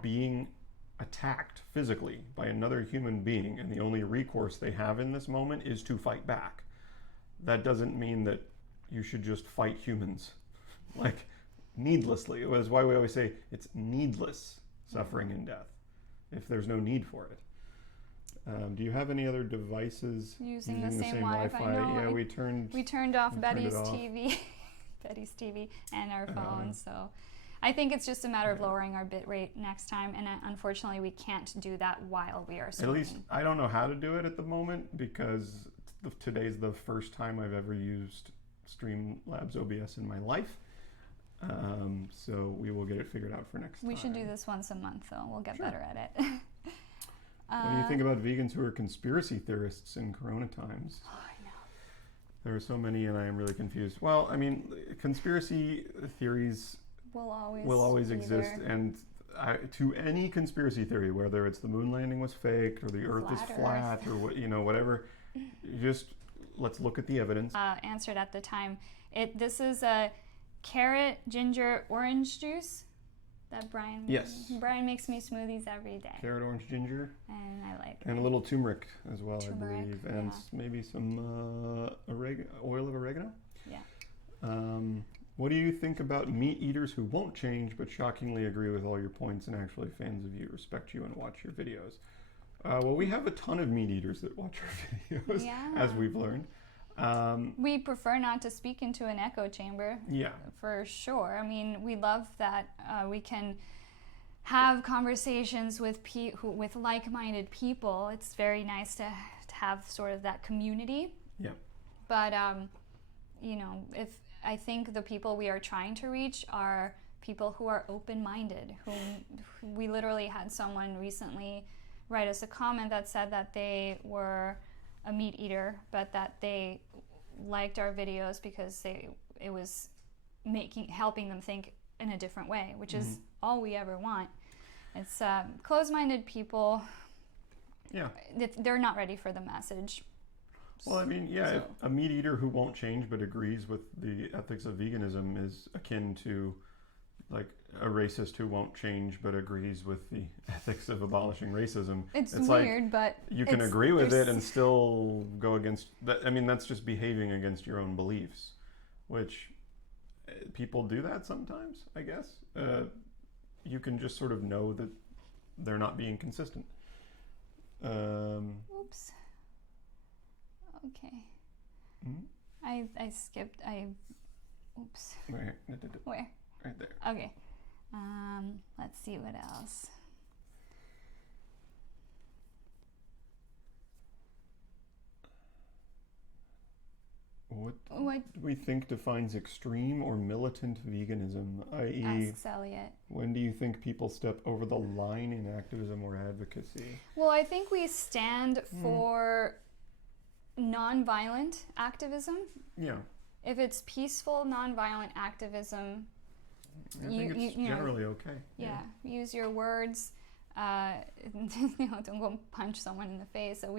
being attacked physically by another human being, and the only recourse they have in this moment is to fight back. That doesn't mean that you should just fight humans like needlessly. It was why we always say it's needless suffering and death if there's no need for it. Do you have any other devices using the same Wi-Fi? No, yeah, we turned off Betty's TV, Betty's TV, and our phone. So I think it's just a matter of lowering our bit rate next time, and unfortunately we can't do that while we are streaming. At least I don't know how to do it at the moment, because today's the first time I've ever used Streamlabs OBS in my life. So we will get it figured out for next time. We should do this once a month, though. We'll get better at it. What do you think about vegans who are conspiracy theorists in Corona times? Oh, I know. There are so many, and I am really confused. Well, I mean, conspiracy theories will always exist, and to any conspiracy theory, whether it's the moon landing was faked or the Earth is flat or whatever, just let's look at the evidence. Answered at the time. This is a carrot, ginger, orange juice that Brian. Yes. Brian makes me smoothies every day. Carrot, orange, ginger. And I like it. And a little turmeric as well, Turmeric, I believe, and maybe some oil of oregano. Yeah. What do you think about meat eaters who won't change but shockingly agree with all your points and actually fans of you, respect you, and watch your videos? Well, we have a ton of meat eaters that watch our videos, as we've learned. We prefer not to speak into an echo chamber. Yeah. For sure. I mean, we love that we can have conversations with with like-minded people. It's very nice to have sort of that community. Yeah. But if I think the people we are trying to reach are people who are open-minded. We literally had someone recently write us a comment that said that they were a meat eater, but that they liked our videos because it was helping them think in a different way, which is all we ever want. It's closed-minded people. Yeah. They're not ready for the message. Well, I mean, yeah, a meat eater who won't change but agrees with the ethics of veganism is akin to like a racist who won't change but agrees with the ethics of abolishing racism. It's weird, but you can agree with it and still go against that. I mean, that's just behaving against your own beliefs, which people do that sometimes, I guess. You can just sort of know that they're not being consistent. Oops. Okay. I skipped. Oops. Where? Where? Right there. Okay. Let's see what else. What do we think defines extreme or militant veganism, i.e., Asks Elliot. when do you think people step over the line in activism or advocacy? Well, I think we stand for nonviolent activism. Yeah. If it's peaceful, nonviolent activism, I think it's generally okay. Yeah, use your words. Don't go punch someone in the face. So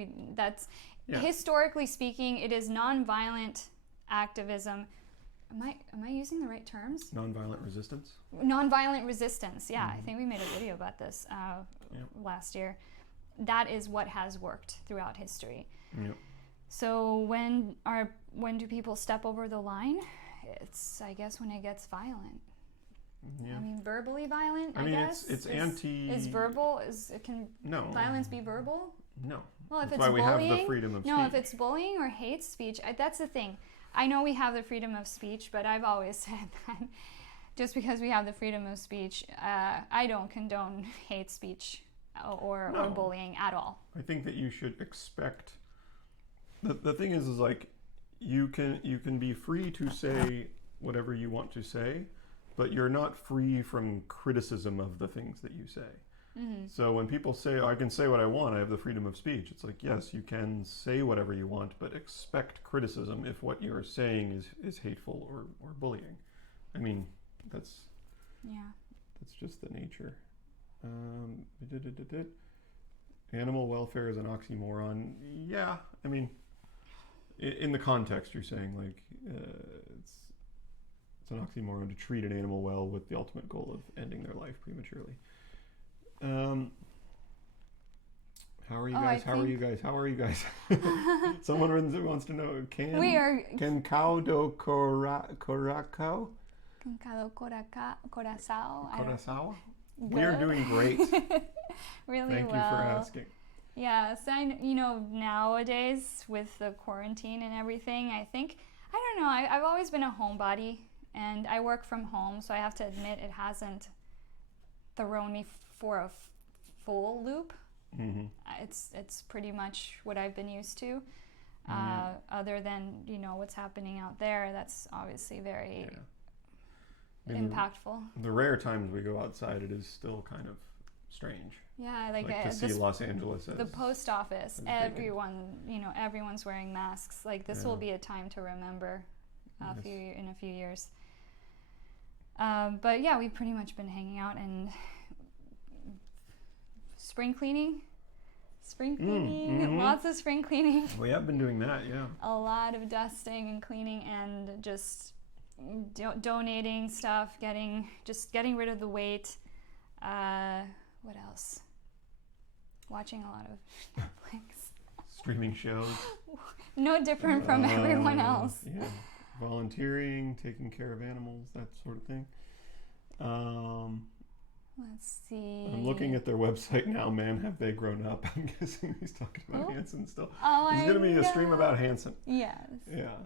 historically speaking, it is nonviolent activism. Am I using the right terms? Nonviolent resistance? Nonviolent resistance. Yeah, I think we made a video about this last year. That is what has worked throughout history. Yep. So when do people step over the line? It's, I guess, when it gets violent. Yeah. I mean, verbally violent, I guess. It's anti... Is verbal, can violence be verbal? No. Well, if that's it's why bullying, we have the freedom of speech. No, if it's bullying or hate speech, that's the thing. I know we have the freedom of speech, but I've always said that just because we have the freedom of speech, I don't condone hate speech or bullying at all. I think that you should expect... The thing is like, you can be free to say whatever you want to say, but you're not free from criticism of the things that you say. Mm-hmm. So when people say, I can say what I want, I have the freedom of speech, it's like, yes, you can say whatever you want, but expect criticism if what you're saying is hateful or bullying. I mean, that's just the nature. animal welfare is an oxymoron. Yeah, I mean, in the context you're saying, like, it's an oxymoron to treat an animal well with the ultimate goal of ending their life prematurely. How are you guys? How are you guys? How are you guys? Someone wants to know, can cow do coracao? Corazao? We are doing great. Really Thank well. you for asking. Yeah, so nowadays with the quarantine and everything, I don't know, I've always been a homebody, and I work from home, so I have to admit it hasn't thrown me for a full loop. Mm-hmm. It's pretty much what I've been used to. Yeah. Other than what's happening out there, that's obviously very impactful. The rare times we go outside, it is still kind of strange. Yeah, like to see Los Angeles as the post office, everyone's wearing masks. Like this will be a time to remember in a few years. But yeah, we've pretty much been hanging out and spring cleaning, lots of spring cleaning. We have been doing that, yeah. A lot of dusting and cleaning and just donating stuff, getting rid of the weight. What else? Watching a lot of Netflix. Streaming shows. No different from everyone else. Yeah. Volunteering, taking care of animals, that sort of thing. Let's see. I'm looking at their website now, man. Have they grown up? I'm guessing he's talking about Hansen still. Oh, There's going to be a stream about Hansen. Yes. Yeah.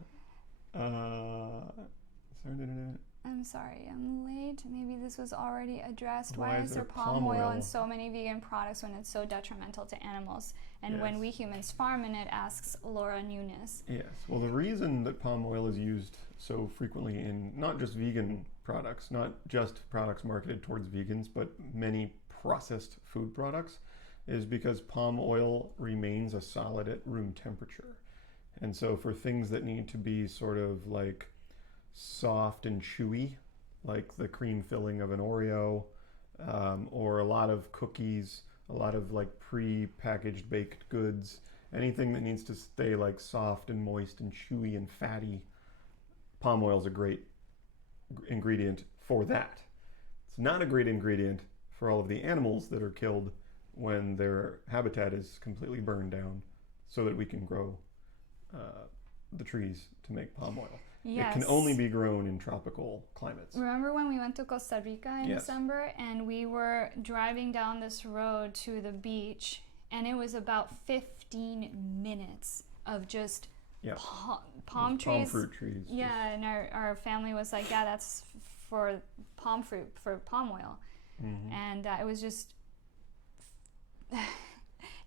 I'm sorry, I'm late. Maybe this was already addressed. Why is there palm oil in so many vegan products when it's so detrimental to animals? And when we humans farm in it, asks Laura Nunes. Yes. Well, the reason that palm oil is used so frequently in not just vegan products, not just products marketed towards vegans, but many processed food products, is because palm oil remains a solid at room temperature. And so for things that need to be sort of like soft and chewy, like the cream filling of an Oreo, or a lot of cookies, a lot of like pre-packaged baked goods, anything that needs to stay like soft and moist and chewy and fatty, palm oil is a great ingredient for that. It's not a great ingredient for all of the animals that are killed when their habitat is completely burned down so that we can grow the trees to make palm oil. Yes. It can only be grown in tropical climates. Remember when we went to Costa Rica in December and we were driving down this road to the beach, and it was about 15 minutes of just palm trees. Palm fruit trees. Yeah, and our family was like, yeah, that's for palm fruit, for palm oil. Mm-hmm. And it was just,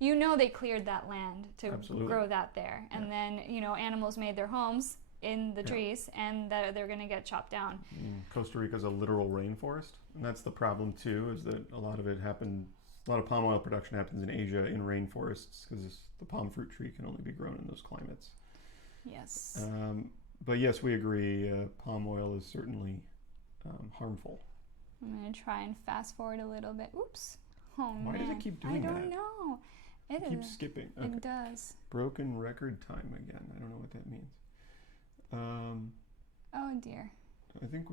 they cleared that land to grow that there. And then, animals made their homes in the trees, and that they're going to get chopped down. Costa Rica is a literal rainforest, and that's the problem too, is that a lot of palm oil production happens in Asia in rainforests because the palm fruit tree can only be grown in those climates. Yes. But yes, we agree, palm oil is certainly harmful. I'm going to try and fast forward a little bit. Oops. Oh, Why does it keep doing that? I don't know. It keeps skipping. Okay. It does. Broken record time again. I don't know what that means. Oh dear. I think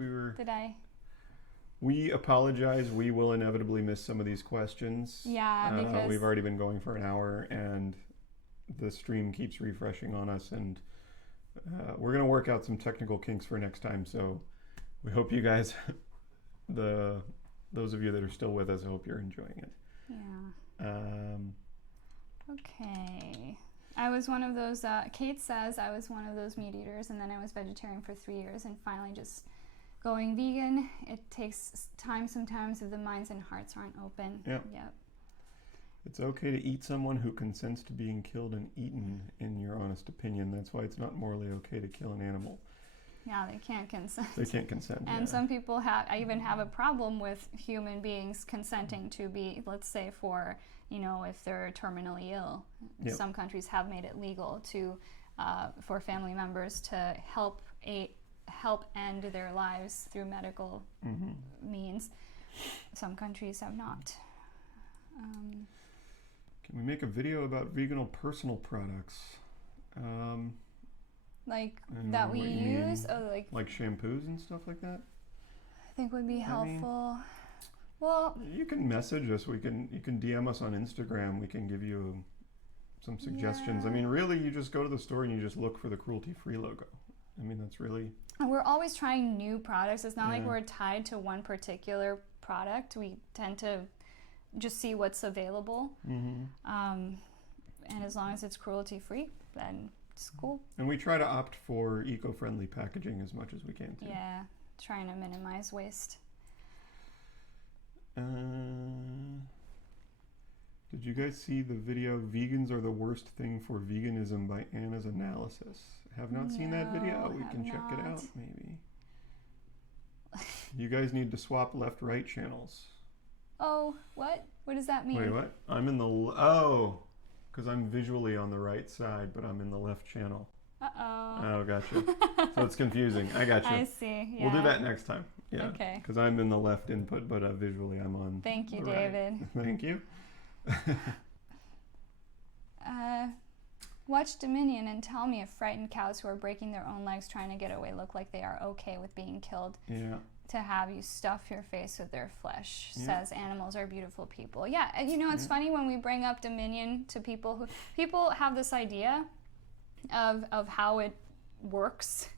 We apologize. We will inevitably miss some of these questions. Yeah, because we've already been going for an hour and the stream keeps refreshing on us, and we're going to work out some technical kinks for next time. So we hope you guys, those of you that are still with us, I hope you're enjoying it. Yeah. Okay. I was one of those, Kate says, I was one of those meat eaters, and then I was vegetarian for 3 years, and finally just going vegan. It takes time sometimes if the minds and hearts aren't open. Yep. It's okay to eat someone who consents to being killed and eaten, in your honest opinion. That's why it's not morally okay to kill an animal. Yeah, they can't consent. They can't consent. And some people even have a problem with human beings consenting to be, let's say, for, if they're terminally ill. Yep. Some countries have made it legal for family members to help end their lives through medical means. Some countries have not. Can We make a video about vegan personal products. Like I don't that know we what you use? mean. Oh, Like shampoos and stuff like that? I think would be I mean- helpful. Well, You can message us. You can DM us on Instagram. We can give you some suggestions. I Yeah. mean, really, you just go to the store and you just look for the cruelty-free logo. I mean, that's really... we're always trying new products. It's not like Yeah. we're tied to one particular product. We tend to just see what's available. And as long as it's cruelty-free, then it's cool. And we try to opt for eco-friendly packaging as much as we can, too. Yeah, trying to minimize waste. Did you guys see the video "Vegans Are the Worst Thing for Veganism" by Anna's Analysis? Have not seen that video. No, We can have check it not. out, maybe. You guys need to swap left-right channels. Oh, what? What does that mean? Wait, what? I'm in the... Oh, because I'm visually on the right side, but I'm in the left channel. Uh-oh. Oh, gotcha. So it's confusing. I gotcha. I see. Yeah. We'll do that next time. Yeah. Okay. Because I'm in the left input, but visually I'm on Thank you, the right. David. Thank you. Watch Dominion and tell me if frightened cows who are breaking their own legs trying to get away look like they are okay with being killed Yeah. to have you stuff your face with their flesh. Yeah. Says animals are beautiful people. Yeah, and you know, it's funny when we bring up Dominion to people people have this idea of how it works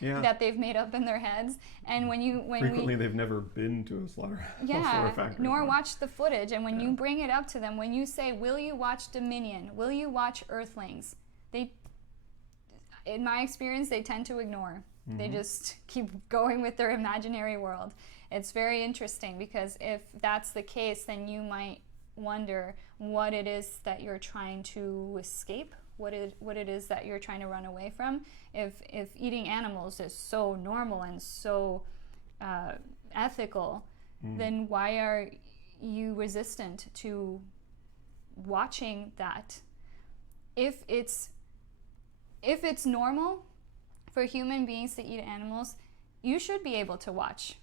Yeah. that they've made up in their heads, and Frequently, they've never been to a slaughterhouse or a yeah, factory. nor watched the footage. And when Yeah. you bring it up to them, when you say, "Will you watch Dominion? Will you watch Earthlings?" They, in my experience, they tend to ignore. They just keep going with their imaginary world. It's very interesting because if that's the case, then you might wonder what it is that you're trying to escape. What it is that you're trying to run away from. If eating animals is so normal and so ethical, then why are you resistant to watching that? If it's normal for human beings to eat animals, you should be able to watch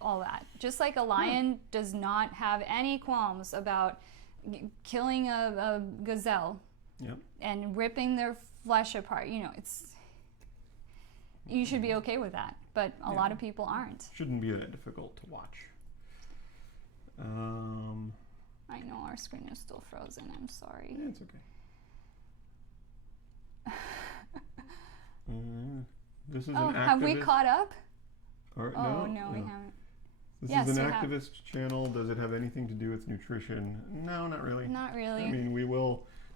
all that. Just like a lion does not have any qualms about killing a gazelle. Yep. And ripping their flesh apart. You know, you should be okay with that, but a lot of people aren't. Shouldn't be that difficult to watch. I know our screen is still frozen. I'm sorry. Yeah, it's okay. This is an activist. Have we caught up? Or, Oh, no, we haven't. This Yes, is an you have. activist channel. Does it have anything to do with nutrition? No, not really. Not really. I mean,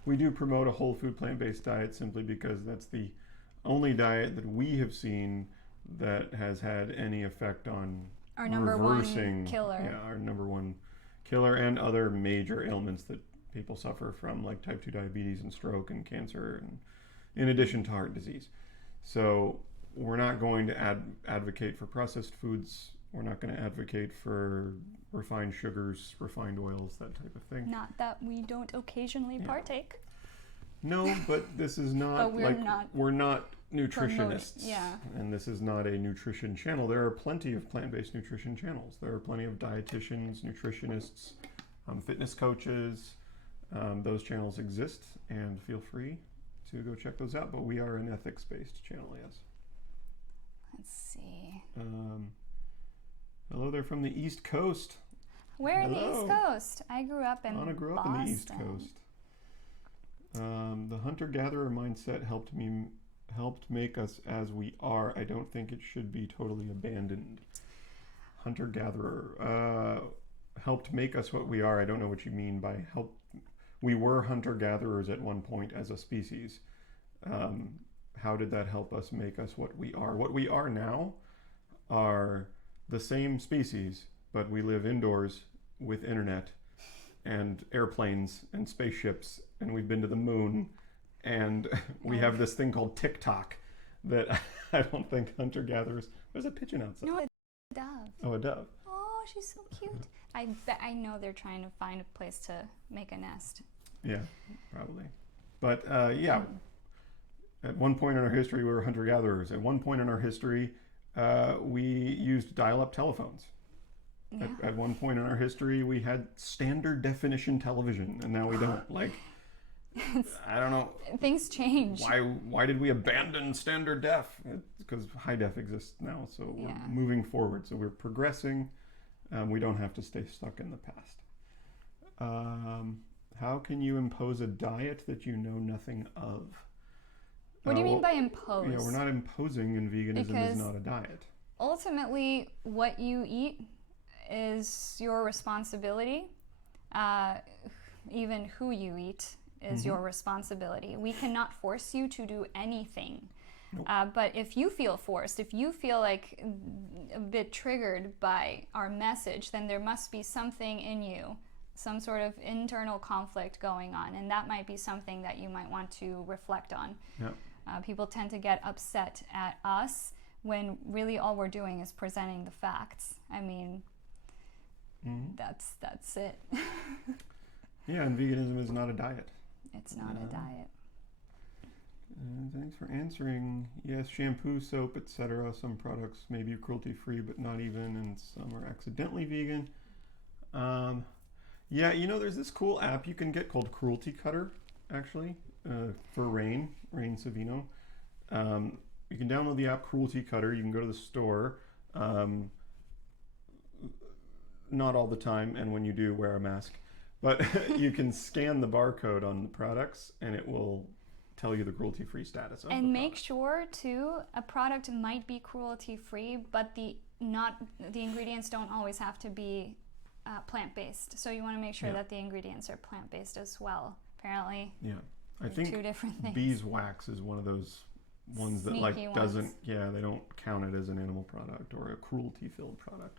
we do promote a whole food plant-based diet simply because that's the only diet that we have seen that has had any effect on Our number reversing one killer. Yeah, our number one killer and other major ailments that people suffer from, like type 2 diabetes and stroke and cancer, and in addition to heart disease. So we're not going to advocate for processed foods. We're not going to advocate for refined sugars, refined oils, that type of thing. Not that we don't occasionally partake. No, but this is not But we're not nutritionists. yeah. And this is not a nutrition channel. There are plenty of plant-based nutrition channels. There are plenty of dietitians, nutritionists, fitness coaches. Those channels exist, and feel free to go check those out. But we are an ethics-based channel, yes. Let's see. Hello there from the East Coast. Where in the Hello. East Coast? I grew up in Anna grew up Boston. in the East Coast. The hunter-gatherer mindset helped make us as we are. I don't think it should be totally abandoned. Hunter-gatherer helped make us what we are. I don't know what you mean by help. We were hunter-gatherers at one point as a species. How did that help us make us what we are? What we are now are the same species, but we live indoors with internet and airplanes and spaceships, and we've been to the moon, and we have this thing called TikTok that I don't think hunter-gatherers... There's a pigeon outside. No, a dove. Oh, a dove. Oh, she's so cute. I know they're trying to find a place to make a nest. Yeah, probably. But yeah, at one point in our history, we were hunter-gatherers. At one point in our history, we used dial-up telephones. Yeah. At one point in our history, we had standard definition television, and now we don't. Like, I don't know. Things change. Why did we abandon standard def? It's because high def exists now, so we're moving forward. So we're progressing. We don't have to stay stuck in the past. How can you impose a diet that you know nothing of? What do you mean by impose? Yeah, we're not imposing, and veganism is not a diet. Ultimately, what you eat is your responsibility. Even who you eat is your responsibility. We cannot force you to do anything. Nope. But if you feel forced, if you feel like a bit triggered by our message, then there must be something in you, some sort of internal conflict going on, and that might be something that you might want to reflect on. Yep. People tend to get upset at us when really all we're doing is presenting the facts. I mean, that's it. Yeah, and veganism is not a diet. It's not a diet. Thanks for answering. Yes, shampoo, soap, etc. Some products may be cruelty-free, but not even, and some are accidentally vegan. Yeah, you know, there's this cool app you can get called Cruelty Cutter, actually, for Rain Savino. You can download the app Cruelty Cutter. You can go to the store. Not all the time, and when you do, wear a mask. But you can scan the barcode on the products, and it will tell you the cruelty-free status of and make sure too, a product might be cruelty-free, but the ingredients don't always have to be plant-based. So you want to make sure that the ingredients are plant-based as well. Apparently, I think two different things. Beeswax is one of those ones that Sneaky like doesn't. ones. Yeah, they don't count it as an animal product or a cruelty-filled product.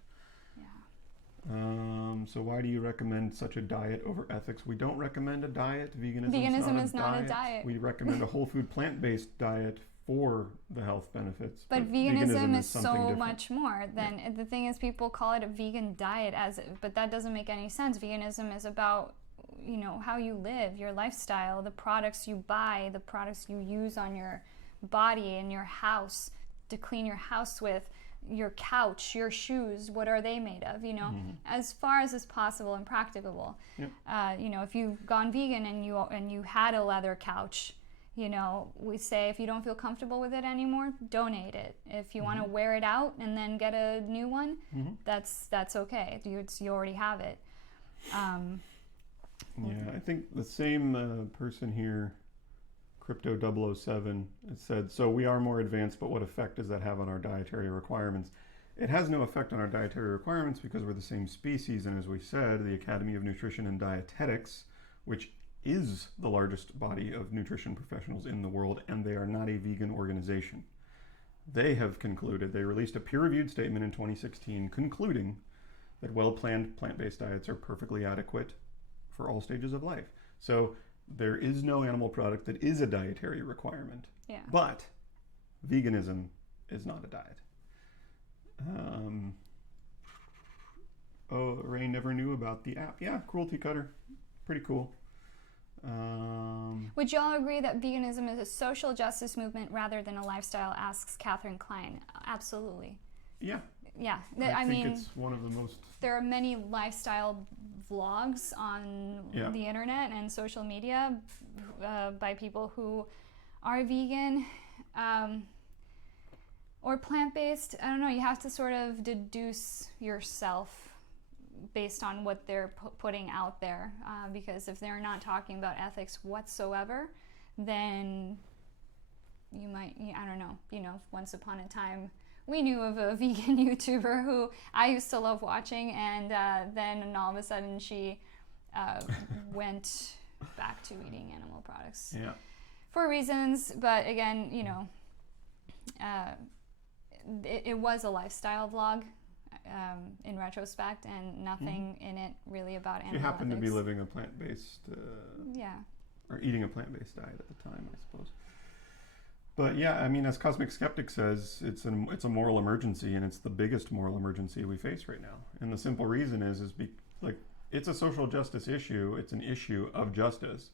So why do you recommend such a diet over ethics? We don't recommend a diet. Veganism is not a diet. We recommend a whole food plant-based diet for the health benefits. But veganism is so much more than the thing is people call it a vegan diet but that doesn't make any sense. Veganism is about, you know, how you live, your lifestyle, the products you buy, the products you use on your body and your house to clean your house with. Your couch, your shoes, what are they made of, you know, as far as is possible and practicable. You know, if you've gone vegan and you had a leather couch, you know, we say if you don't feel comfortable with it anymore, donate it. If you want to wear it out and then get a new one, that's okay. You already have it. I think the same person here, Crypto 007, it said, so we are more advanced, but what effect does that have on our dietary requirements? It has no effect on our dietary requirements because we're the same species, and as we said, the Academy of Nutrition and Dietetics, which is the largest body of nutrition professionals in the world, and they are not a vegan organization. They have concluded, they released a peer-reviewed statement in 2016 concluding that well-planned plant-based diets are perfectly adequate for all stages of life. So there is no animal product that is a dietary requirement. But veganism is not a diet. Ray never knew about the app. Yeah, Cruelty Cutter. Pretty cool. Would y'all agree that veganism is a social justice movement rather than a lifestyle, asks Catherine Klein. Absolutely. Yeah. I mean, it's one of the most... There are many lifestyle vlogs on the internet and social media by people who are vegan or plant-based. I don't know, you have to sort of deduce yourself based on what they're putting out there, because if they're not talking about ethics whatsoever, then you might, I don't know, you know, once upon a time we knew of a vegan YouTuber who I used to love watching, and then all of a sudden she went back to eating animal products for reasons, but again, you know, it was a lifestyle vlog in retrospect, and nothing in it really about animal ethics. She happened to be living a plant-based or eating a plant-based diet at the time, I suppose. But yeah, I mean, as Cosmic Skeptic says, it's a moral emergency, and it's the biggest moral emergency we face right now. And the simple reason is it's a social justice issue. It's an issue of justice.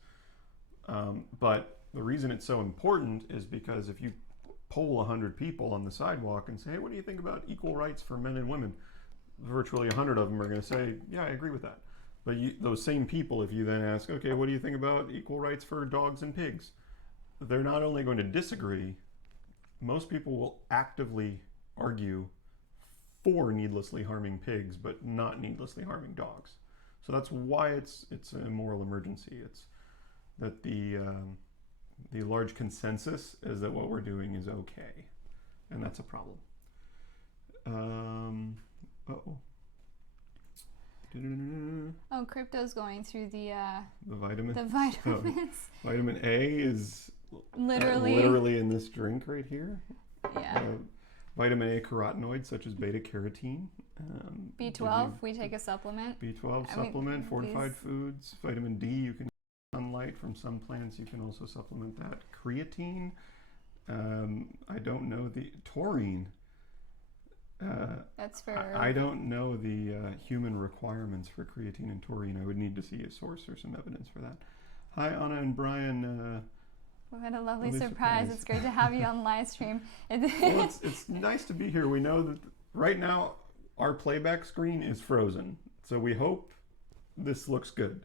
But the reason it's so important is because if you poll 100 people on the sidewalk and say, hey, what do you think about equal rights for men and women? virtually 100 of them are going to say, yeah, I agree with that. But those same people, if you then ask, okay, what do you think about equal rights for dogs and pigs? They're not only going to disagree, most people will actively argue for needlessly harming pigs, but not needlessly harming dogs. So that's why it's a moral emergency. It's that the large consensus is that what we're doing is okay, and that's a problem. Uh-oh. Oh, crypto's going through the vitamins. The vitamins. Oh, vitamin A is literally in this drink right here. Yeah. Vitamin A carotenoids such as beta carotene. B12, we take a supplement. B12 supplement, fortified foods. Vitamin D, you can get sunlight from some plants. You can also supplement that. Creatine. I don't know the taurine. That's for. I don't know the human requirements for creatine and taurine. I would need to see a source or some evidence for that. Hi, Anna and Brian. We had a lovely surprise. It's great to have you on Livestream. Well, it's nice to be here. We know that right now our playback screen is frozen, so we hope this looks good.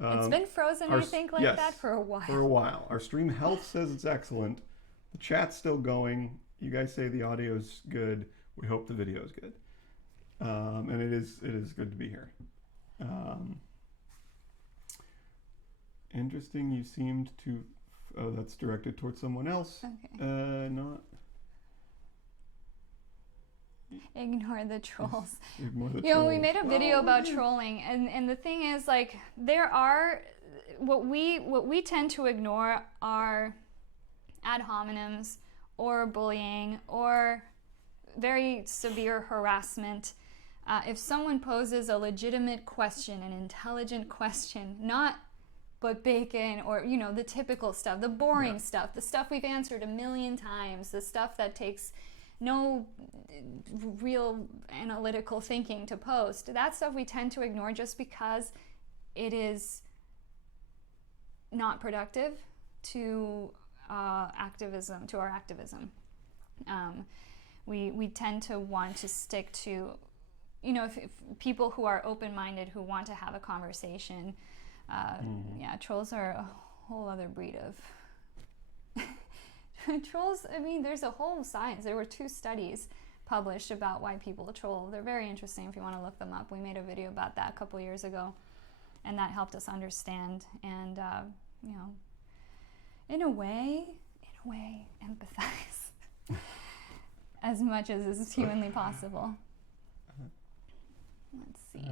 It's been frozen, I think, like that for a while. For a while. Our stream health says it's excellent. The chat's still going. You guys say the audio's good. We hope the video is good, and it is good to be here. Interesting. You seemed to. Oh, that's directed towards someone else. Okay. Not. Ignore the trolls. Ignore the trolls. You know, we made a video about yeah. trolling, and the thing is, like, there are what we tend to ignore are ad hominems or bullying or very severe harassment. If someone poses a legitimate question, an intelligent question, not but bacon or, you know, the typical stuff, the boring stuff, the stuff we've answered a million times, the stuff that takes no real analytical thinking to post, that stuff we tend to ignore just because it is not productive to activism, to our activism. We tend to want to stick to, you know, if people who are open-minded, who want to have a conversation. Yeah, trolls are a whole other breed of trolls. I mean, there's a whole science. There were 2 studies published about why people troll. They're very interesting if you want to look them up. We made a video about that a couple years ago, and that helped us understand and, you know, in a way, empathize as much as is humanly possible. Let's see. I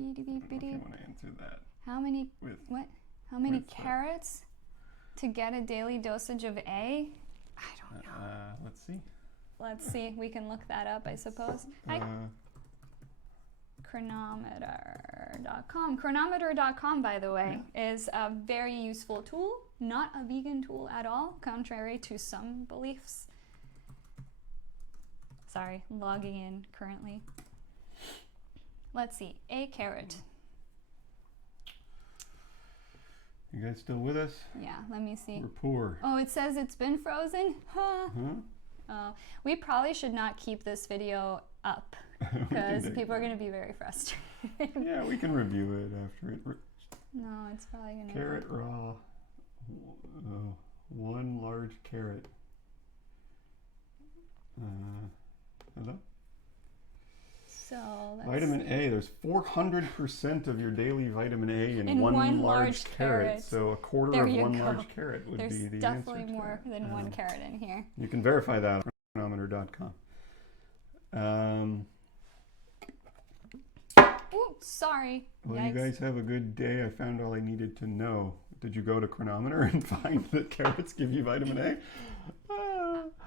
don't know if you want to answer that. How many carrots to get a daily dosage of A? I don't know. Let's see. Let's see. We can look that up, I suppose. Chronometer.com. Chronometer.com, by the way, is a very useful tool. Not a vegan tool at all, contrary to some beliefs. Sorry, logging in currently. Let's see, a carrot. You guys still with us? Yeah, let me see. We're poor. Oh, it says it's been frozen? Huh? We probably should not keep this video up because people are going to be very frustrated. Yeah, we can review it after it. No, it's probably going to Carrot raw. 1 large carrot. Hello? So vitamin A, there's 400% of your daily vitamin A in one large carrot. So a quarter of 1 large carrot would be the answer. There's definitely more than 1 carrot in here. You can verify that on chronometer.com. Oops, sorry. Well, Yikes. You guys have a good day. I found all I needed to know. Did you go to Chronometer and find that carrots give you vitamin A?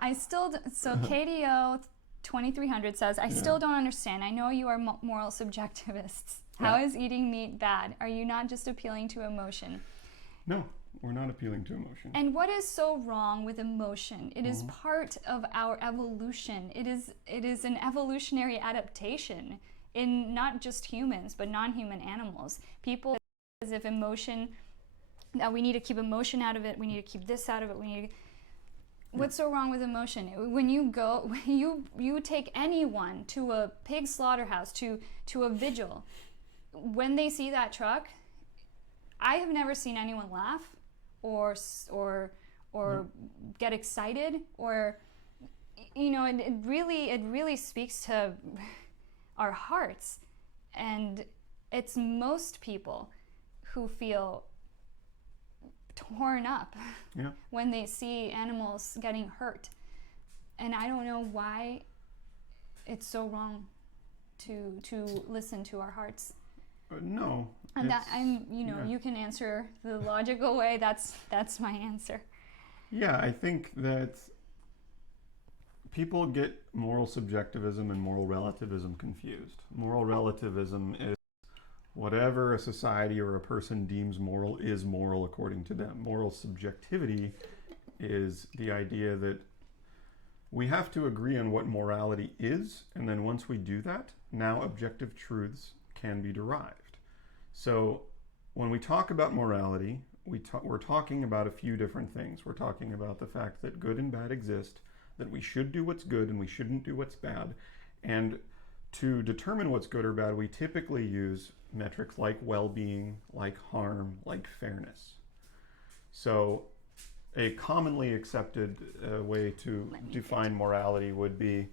I still, so KDO 2300 says, I still don't understand. I know you are moral subjectivists. How is eating meat bad? Are you not just appealing to emotion? No, we're not appealing to emotion. And what is so wrong with emotion? It is part of our evolution. It is an evolutionary adaptation in not just humans, but non-human animals. People, as if emotion, that we need to keep emotion out of it, we need to keep this out of it, we need to... What's so wrong with emotion? When you take anyone to a pig slaughterhouse, to a vigil, when they see that truck, I have never seen anyone laugh or get excited, or it really speaks to our hearts, and it's most people who feel torn up when they see animals getting hurt, and I don't know why it's so wrong to listen to our hearts. No. And that you can answer the logical way. That's my answer. Yeah, I think that people get moral subjectivism and moral relativism confused. Moral relativism is whatever a society or a person deems moral is moral according to them. Moral subjectivity is the idea that we have to agree on what morality is, and then once we do that, now objective truths can be derived. So when we talk about morality, we're talking about a few different things. We're talking about the fact that good and bad exist, that we should do what's good and we shouldn't do what's bad. And to determine what's good or bad, we typically use metrics like well-being, like harm, like fairness. So a commonly accepted way to define morality would be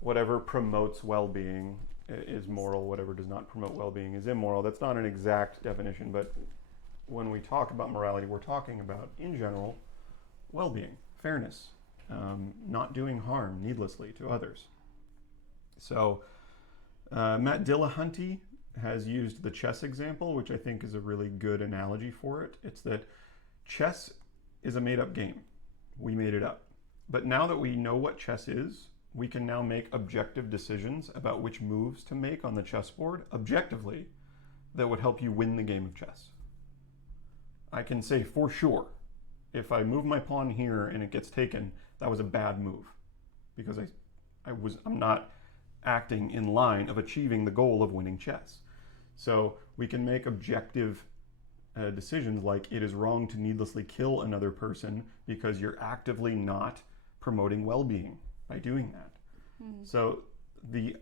whatever promotes well-being is moral, whatever does not promote well-being is immoral. That's not an exact definition, but when we talk about morality, we're talking about, in general, well-being, fairness, not doing harm needlessly to others. So Matt Dillahunty has used the chess example, which I think is a really good analogy for it. It's that chess is a made-up game. We made it up. But now that we know what chess is, we can now make objective decisions about which moves to make on the chessboard objectively that would help you win the game of chess. I can say for sure, if I move my pawn here and it gets taken, that was a bad move, because I'm not acting in line of achieving the goal of winning chess. So we can make objective decisions like it is wrong to needlessly kill another person because you're actively not promoting well-being by doing that. So the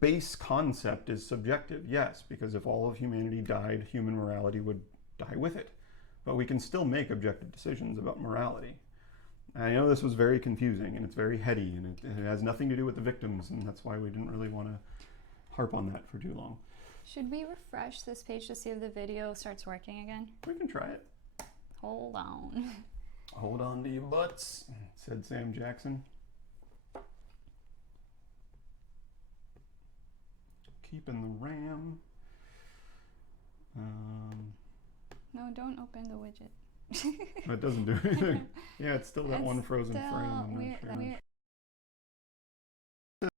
base concept is subjective, yes, because if all of humanity died, human morality would die with it. But we can still make objective decisions about morality. And I know this was very confusing and it's very heady and it has nothing to do with the victims, and that's why we didn't really want to harp on that for too long. Should we refresh this page to see if the video starts working again? We can try it. Hold on. Hold on to your butts, said Sam Jackson. Keeping the RAM. No, don't open the widget. That doesn't do anything. Yeah, it's still that one frozen frame. I'm not sure.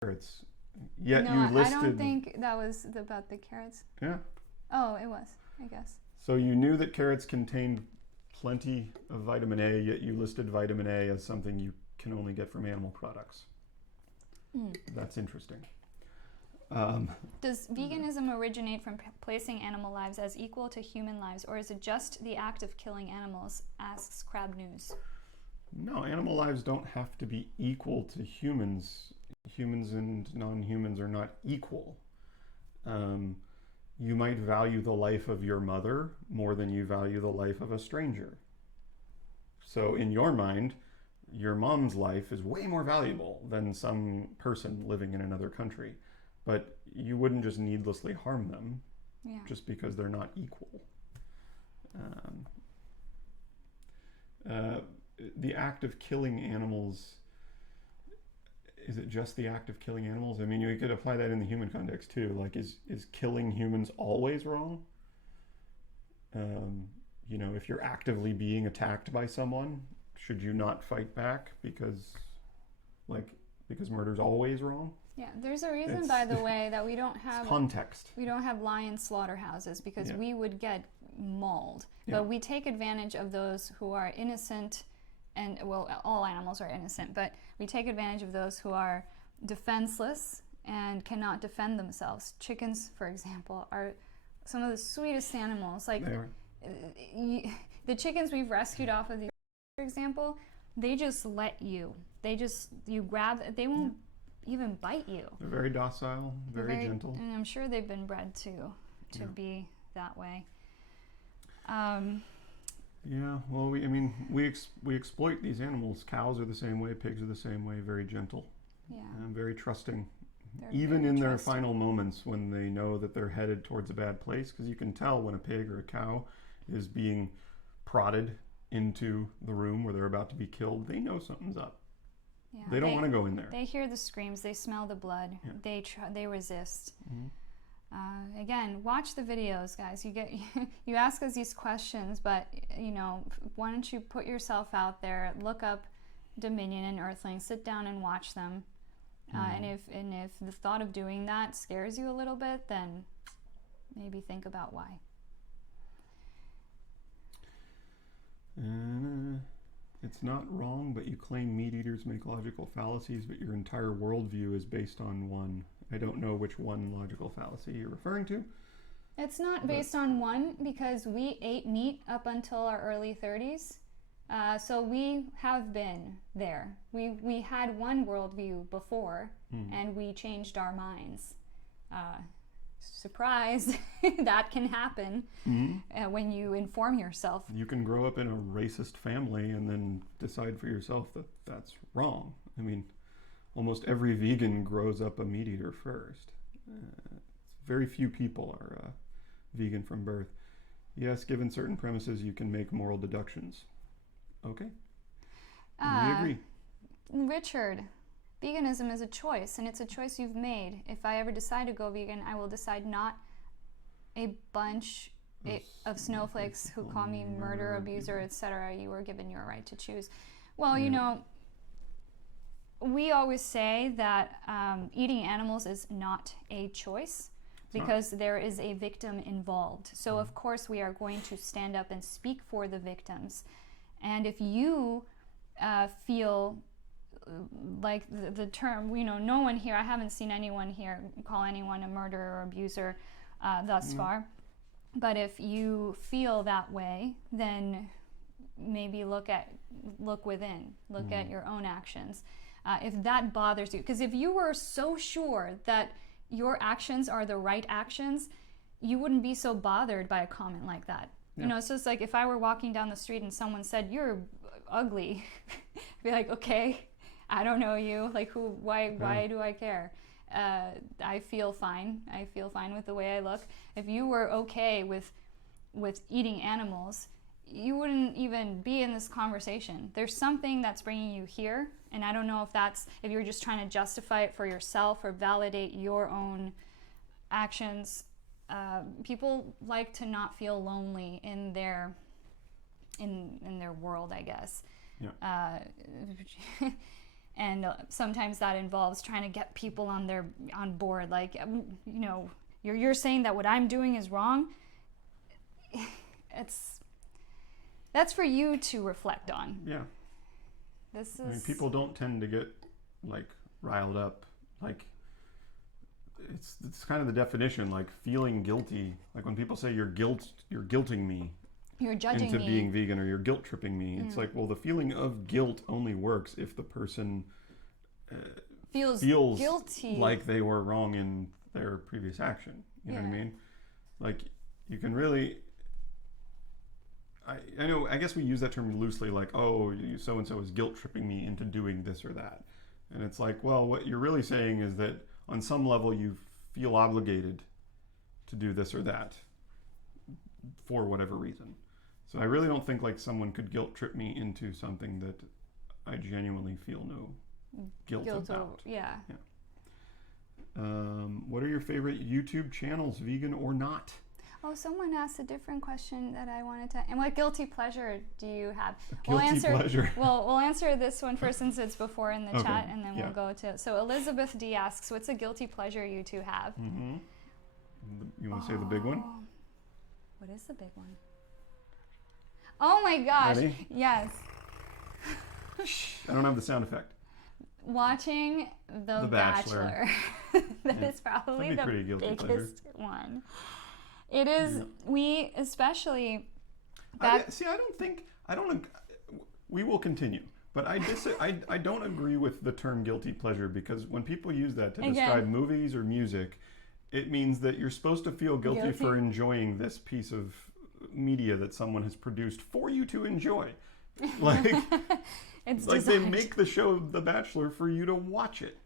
Carrots. Yet no, you listed. I don't think that was about the carrots. Yeah. Oh, it was, I guess. So you knew that carrots contained plenty of vitamin A, yet you listed vitamin A as something you can only get from animal products. That's interesting. Does veganism originate from placing animal lives as equal to human lives, or is it just the act of killing animals, asks Crab News. No, animal lives don't have to be equal to humans. Humans and non-humans are not equal. You might value the life of your mother more than you value the life of a stranger. So in your mind, your mom's life is way more valuable than some person living in another country. But you wouldn't just needlessly harm them just because they're not equal. The act of killing animals, is it just the act of killing animals? I mean, you could apply that in the human context too. Like, is killing humans always wrong? You know, if you're actively being attacked by someone, should you not fight back because murder's always wrong? Yeah, there's a reason, by the way, that we don't have context. We don't have lion slaughterhouses because we would get mauled. Yeah. But we take advantage of those who are innocent, and well, all animals are innocent, but we take advantage of those who are defenseless and cannot defend themselves. Chickens, for example, are some of the sweetest animals. Like, the chickens we've rescued off of the, for example, they just let you. You grab, they won't even bite you. They're very docile, very gentle. And I'm sure they've been bred to be that way. Yeah, well, we exploit these animals. Cows are the same way, pigs are the same way, very gentle. Yeah. And very trusting. They're Even very in their trusting. final moments when they know that they're headed towards a bad place, because you can tell when a pig or a cow is being prodded into the room where they're about to be killed, they know something's up. Yeah, they don't want to go in there. They hear the screams, they smell the blood, Yeah. they resist. Mm-hmm. Again, watch the videos, guys. You ask us these questions, but why don't you put yourself out there, look up Dominion and Earthlings, sit down and watch them. And if the thought of doing that scares you a little bit, then maybe think about why. It's not wrong, but you claim meat eaters make logical fallacies, but your entire worldview is based on one. I don't know which one logical fallacy you're referring to. It's not based on one, because we ate meat up until our early 30s. So we have been there. We had one worldview before, and we changed our minds. Surprise, that can happen when you inform yourself. You can grow up in a racist family and then decide for yourself that that's wrong. I mean, almost every vegan grows up a meat eater first. Very few people are vegan from birth. Yes, given certain premises, you can make moral deductions. Okay. We agree. Richard, veganism is a choice, and it's a choice you've made. If I ever decide to go vegan, I will decide not a bunch of snowflakes who call me murder, abuser, etc. You were given your right to choose. Well, we always say that eating animals is not a choice because there is a victim involved. So of course we are going to stand up and speak for the victims. And if you feel like the term, no one here, I haven't seen anyone here call anyone a murderer or abuser thus far. But if you feel that way, then maybe look within, look at your own actions. If that bothers you, because if you were so sure that your actions are the right actions, you wouldn't be so bothered by a comment like that. Yeah. So it's like if I were walking down the street and someone said, "You're ugly," I'd be like, "Okay, I don't know you. Like, why do I care?" I feel fine. I feel fine with the way I look. If you were okay with eating animals, you wouldn't even be in this conversation. There's something that's bringing you here, and I don't know if you're just trying to justify it for yourself or validate your own actions. People like to not feel lonely in their world, I guess. Yeah. And sometimes that involves trying to get people on board. Like, you're saying that what I'm doing is wrong. That's for you to reflect on. Yeah. I mean, people don't tend to get like riled up. Like, it's kind of the definition, like feeling guilty. Like when people say you're guilting me. You're judging into me. being vegan, or you're guilt tripping me. It's like, well, the feeling of guilt only works if the person feels guilty, like they were wrong in their previous action. You know what I mean? Like, you can really. I know. I guess we use that term loosely, like, oh, so and so is guilt tripping me into doing this or that, and it's like, well, what you're really saying is that on some level you feel obligated to do this or that for whatever reason. So I really don't think like someone could guilt trip me into something that I genuinely feel no guilt about. Yeah. What are your favorite YouTube channels, vegan or not? Oh, someone asked a different question that I wanted to. And what guilty pleasure do you have? Pleasure. We'll answer this one first since it's before in the Okay. chat, and then we'll go to. So Elizabeth D asks, "What's a guilty pleasure you two have?" Mm-hmm. You want to say the big one? What is the big one? Oh my gosh! Ready? Yes. I don't have the sound effect. Watching The Bachelor. That is probably That'd be the pretty guilty biggest pleasure. one. It is. We especially We will continue. But I don't agree with the term guilty pleasure, because when people use that to describe movies or music, it means that you're supposed to feel guilty for enjoying this piece of media that someone has produced for you to enjoy. Like, it's like they make the show The Bachelor for you to watch it.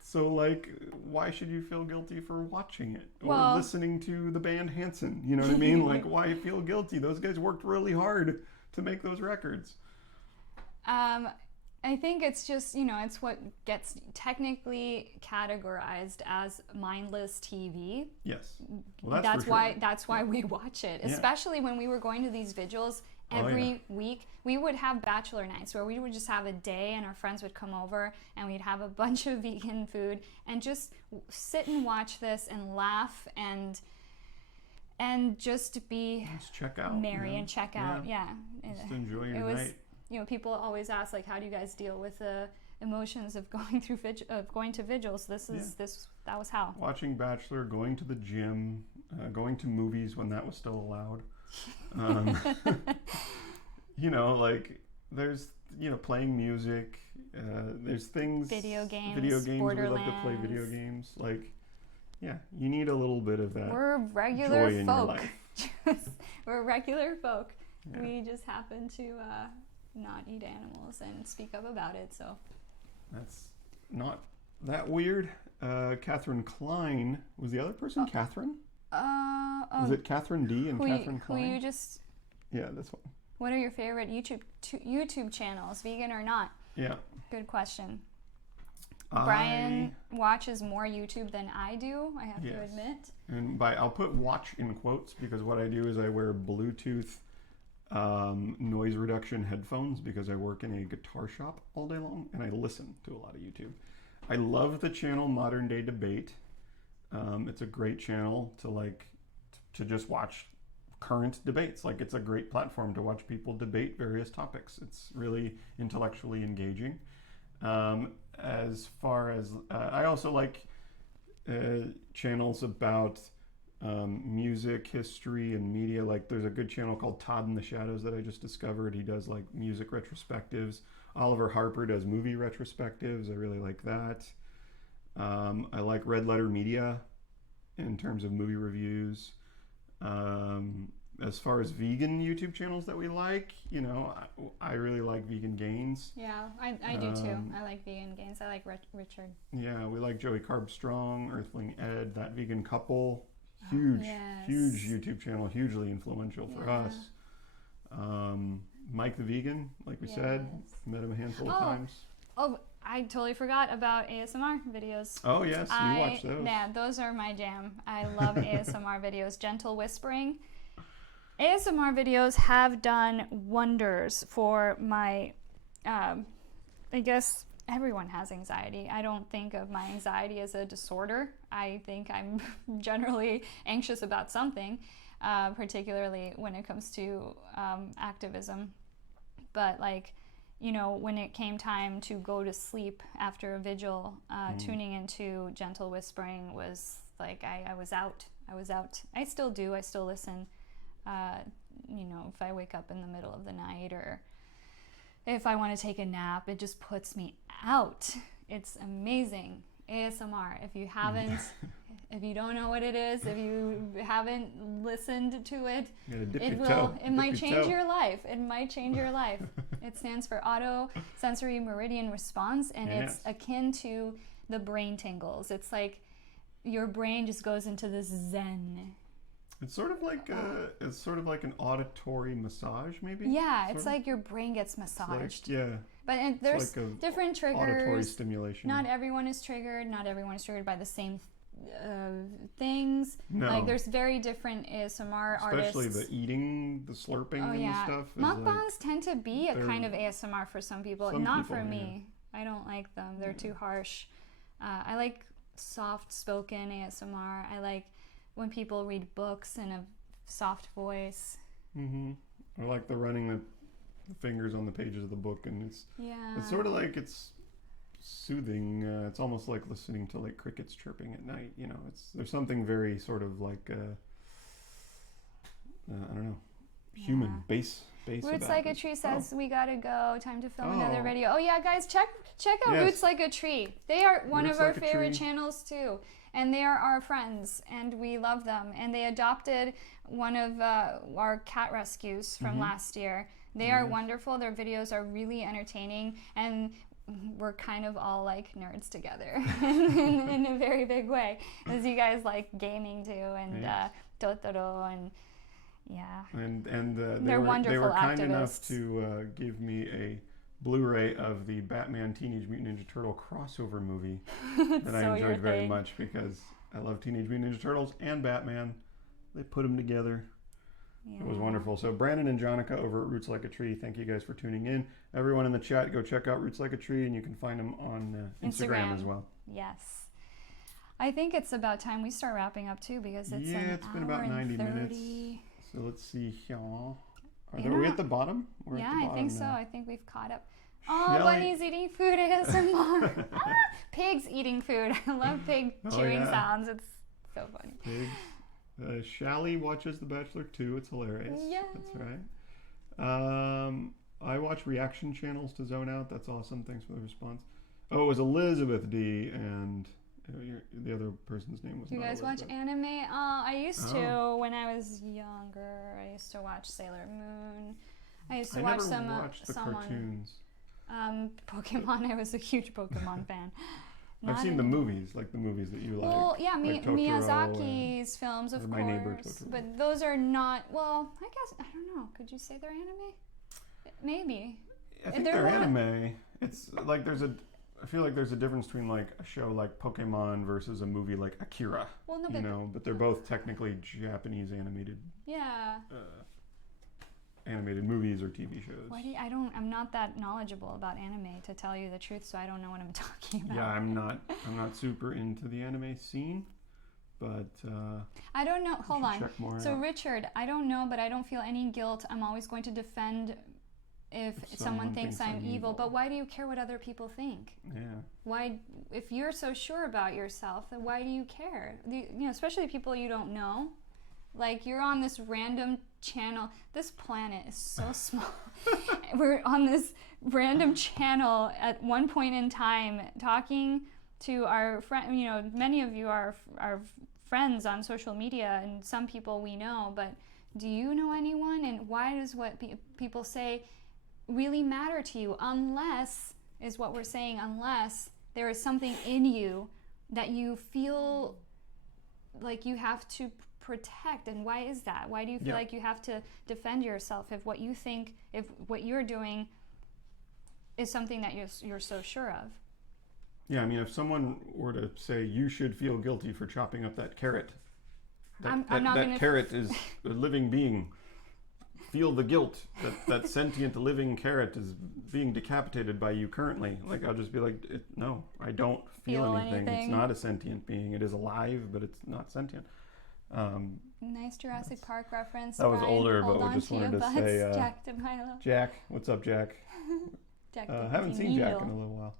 So, like, why should you feel guilty for watching it or listening to the band Hanson? You know what I mean? Like, why feel guilty? Those guys worked really hard to make those records. I think it's just, it's what gets technically categorized as mindless TV. Yes. Well, that's why we watch it. Especially when we were going to these vigils every week. We would have bachelor nights where we would just have a day and our friends would come over and we'd have a bunch of vegan food and just sit and watch this and laugh and just be check out, merry and check out. Yeah. Just enjoy your night. People always ask, like, how do you guys deal with the emotions of going to vigils? That was how. Watching Bachelor, going to the gym, going to movies when that was still allowed. Like there's playing music. There's things. Video games. We love to play video games. Like, you need a little bit of that. We're regular joy folk. In your life. We're regular folk. Yeah. We just happen to not eat animals and speak up about it. So that's not that weird. Catherine Klein was the other person. Catherine. Was it Catherine D and Catherine Klein? Who you just? Yeah, that's one. What are your favorite YouTube channels, vegan or not? Yeah. Good question. Brian watches more YouTube than I do, I have to admit. And I'll put watch in quotes, because what I do is I wear Bluetooth noise reduction headphones because I work in a guitar shop all day long and I listen to a lot of YouTube. I love the channel Modern Day Debate. It's a great channel to just watch current debates. Like, it's a great platform to watch people debate various topics. It's really intellectually engaging. As far as I also like channels about music history and media. Like, there's a good channel called Todd in the Shadows that I just discovered. He does like music retrospectives. Oliver Harper does movie retrospectives. I really like that. I like Red Letter Media in terms of movie reviews. As far as vegan YouTube channels that we like, I really like Vegan Gains. Yeah, I do too. I like Vegan Gains. I like Richard. Yeah, we like Joey Carb Strong, Earthling Ed, That Vegan Couple. Huge YouTube channel, hugely influential for us. Mike the Vegan, like we said, met him a handful of times. Oh, I totally forgot about ASMR videos. Oh yes, you watch those. Yeah, those are my jam. I love ASMR videos. Gentle whispering. ASMR videos have done wonders for my, I guess everyone has anxiety. I don't think of my anxiety as a disorder. I think I'm generally anxious about something, particularly when it comes to activism. But when it came time to go to sleep after a vigil, tuning into Gentle Whispering was like, I was out. I still do. I still listen. If I wake up in the middle of the night or if I want to take a nap, it just puts me out. It's amazing. ASMR. If you don't know what it is, if you haven't listened to it, it might change your life. It might change your life. It stands for Auto Sensory Meridian Response, and it's akin to the brain tingles. It's like your brain just goes into this zen. It's sort of like an auditory massage, maybe. Yeah, it's like your brain gets massaged. But there's different triggers. Auditory stimulation. Not everyone is triggered. Not everyone is triggered by the same things. No. Like, there's very different ASMR artists. Especially the eating, the slurping and stuff. Mukbangs tend to be a kind of ASMR for some people. Not for me. I don't like them. They're too harsh. I like soft-spoken ASMR. I like when people read books in a soft voice. Mm-hmm. Or like the running the fingers on the pages of the book, and it's sort of like it's soothing. It's almost like listening to like crickets chirping at night. There's something very sort of like I don't know, human base Roots about Like a it. Tree says we gotta go. Time to film Oh. another video. Oh yeah, guys, check out Yes. Roots Like a Tree. They are one Roots of our Like a favorite Tree. channels too, and they are our friends, and we love them. And they adopted one of our cat rescues from last year. They are wonderful. Their videos are really entertaining, and we're kind of all like nerds together in a very big way, as you guys like gaming too, and Totoro, and yeah. And They're wonderful they were kind enough activists. to give me a Blu-ray of the Batman Teenage Mutant Ninja Turtle crossover movie that I So your enjoyed very thing. much because I love Teenage Mutant Ninja Turtles and Batman. They put them together. Yeah. It was wonderful. So Brandon and Jonica over at Roots Like a Tree, thank you guys for tuning in. Everyone in the chat, go check out Roots Like a Tree, and you can find them on Instagram as well. Yes. I think it's about time we start wrapping up too, because it's It's been about 90 minutes. So let's see here. Are we at the bottom? We're at the I bottom think so. now. I think we've caught up. Oh, Shelley. bunnies eating food ASMR. Pigs eating food. I love pig chewing sounds. It's so funny. Pigs. Shally watches The Bachelor 2. It's hilarious. Yeah. That's right. I watch reaction channels to zone out. That's awesome. Thanks for the response. Oh, it was Elizabeth D. and the other person's name was Do you not guys watch Elizabeth. anime? I used to when I was younger. I used to watch Sailor Moon. I used to watch never watched the cartoons. Pokemon. I was a huge Pokemon fan. I've seen the movies, like the movies that you like. Well, yeah, like Totoro Miyazaki's films, of or My Neighbor course. Totoro. But those are not. Well, I guess I don't know. Could you say they're anime? Maybe. I think they're they're not- anime. It's like I feel like there's a difference between like a show like Pokemon versus a movie like Akira. Well, no, You but know, but they're both technically Japanese animated yeah. animated movies or TV shows. I'm not that knowledgeable about anime, to tell you the truth, so I don't know what I'm talking about. Yeah, I'm not super into the anime scene, but I don't know. Hold on. check more So out. Richard, I don't know, but I don't feel any guilt. I'm always going to defend if someone thinks I'm evil. But why do you care what other people think? Yeah. Why, if you're so sure about yourself, then why do you care? Especially people you don't know. Like, you're on this random channel. This planet is so small. We're on this random channel at one point in time talking to our friend. Many of you are our friends on social media, and some people we know, but do you know anyone? And why does what people say really matter to you? Unless there is something in you that you feel like you have to protect. And why is that? Why do you feel like you have to defend yourself if what you're doing is something that you're so sure of? Yeah, I mean, if someone were to say you should feel guilty for chopping up that carrot, that carrot is a living being. Feel the guilt that sentient living carrot is being decapitated by you currently. Like, I'll just be like, no, I don't feel anything. It's not a sentient being. It is alive, but it's not sentient. Nice Jurassic Park reference. That was Brian. older, Hold but we on just to wanted your to butts. say, Jack DeMilo. Jack, what's up, Jack? Jack Haven't seen Jack in a little while.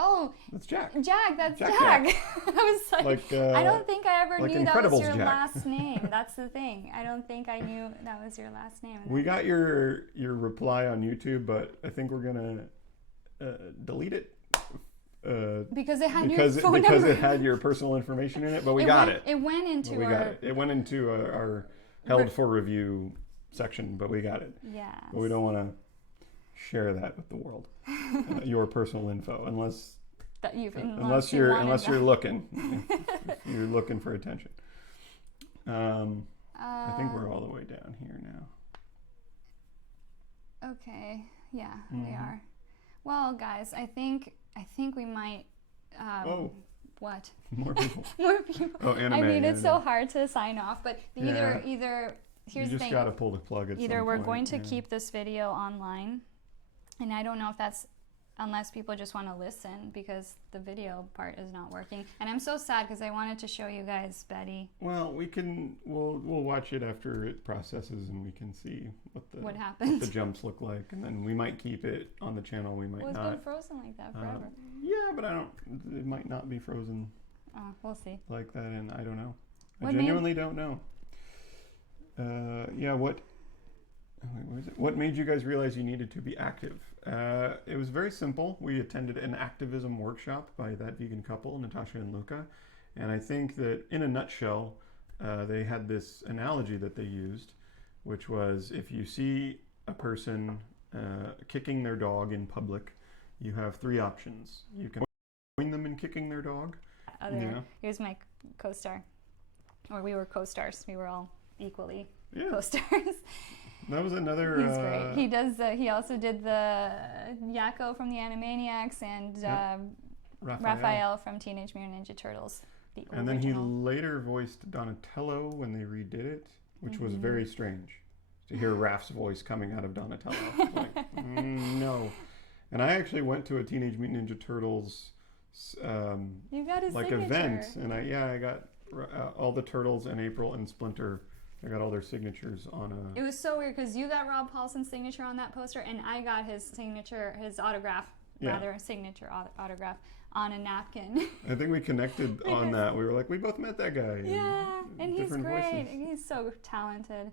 Oh, That's Jack. Jack, that's Jack. Jack. I was like, I don't think I ever like knew that was Incredibles your Jack. last name. That's the thing. I don't think I knew that was your last name. We got your reply on YouTube, but I think we're gonna delete it because it had because your phone number. it had your personal information in it. But we got it. It went into We got it. It went into our held for review section, but we got it. Yeah. But we don't want to share that with the world, your personal info, unless you're looking, if you're looking for attention. I think we're all the way down here now. Okay. Yeah, we are. Well, guys, I think we might. What? More people. More people. Oh, anime. I mean, it's so hard to sign off, but either here's the you thing. just gotta pull the plug at Either some we're point, going to keep this video online, and I don't know if that's unless people just want to listen because the video part is not working. And I'm so sad because I wanted to show you guys Betty. Well, we'll watch it after it processes and we can see what happened. what the jumps look like, and then we might keep it on the channel. We might Well, it's not. been frozen like that forever. Yeah, but it might not be frozen We'll see. like that, and I don't know. I What genuinely don't know. What made you guys realize you needed to be active? It was very simple. We attended an activism workshop by that vegan couple, Natasha and Luca. And I think that in a nutshell, they had this analogy that they used, which was if you see a person kicking their dog in public, you have three options. You can join them in kicking their dog. He was my co-star. Or we were co-stars. We were all equally co-stars. That was another. He's great. He does. He also did the Yakko from the Animaniacs and Raphael from Teenage Mutant Ninja Turtles. And then he later voiced Donatello when they redid it, which was very strange to hear Raph's voice coming out of Donatello. Like, no. And I actually went to a Teenage Mutant Ninja Turtles you got his like signature. event, and I got all the turtles and April and Splinter. I got all their signatures on a... It was so weird because you got Rob Paulson's signature on that poster and I got his signature, his autograph, signature autograph on a napkin. I think we connected on that. We were like, we both met that guy. Yeah, and he's great. Voices. He's so talented.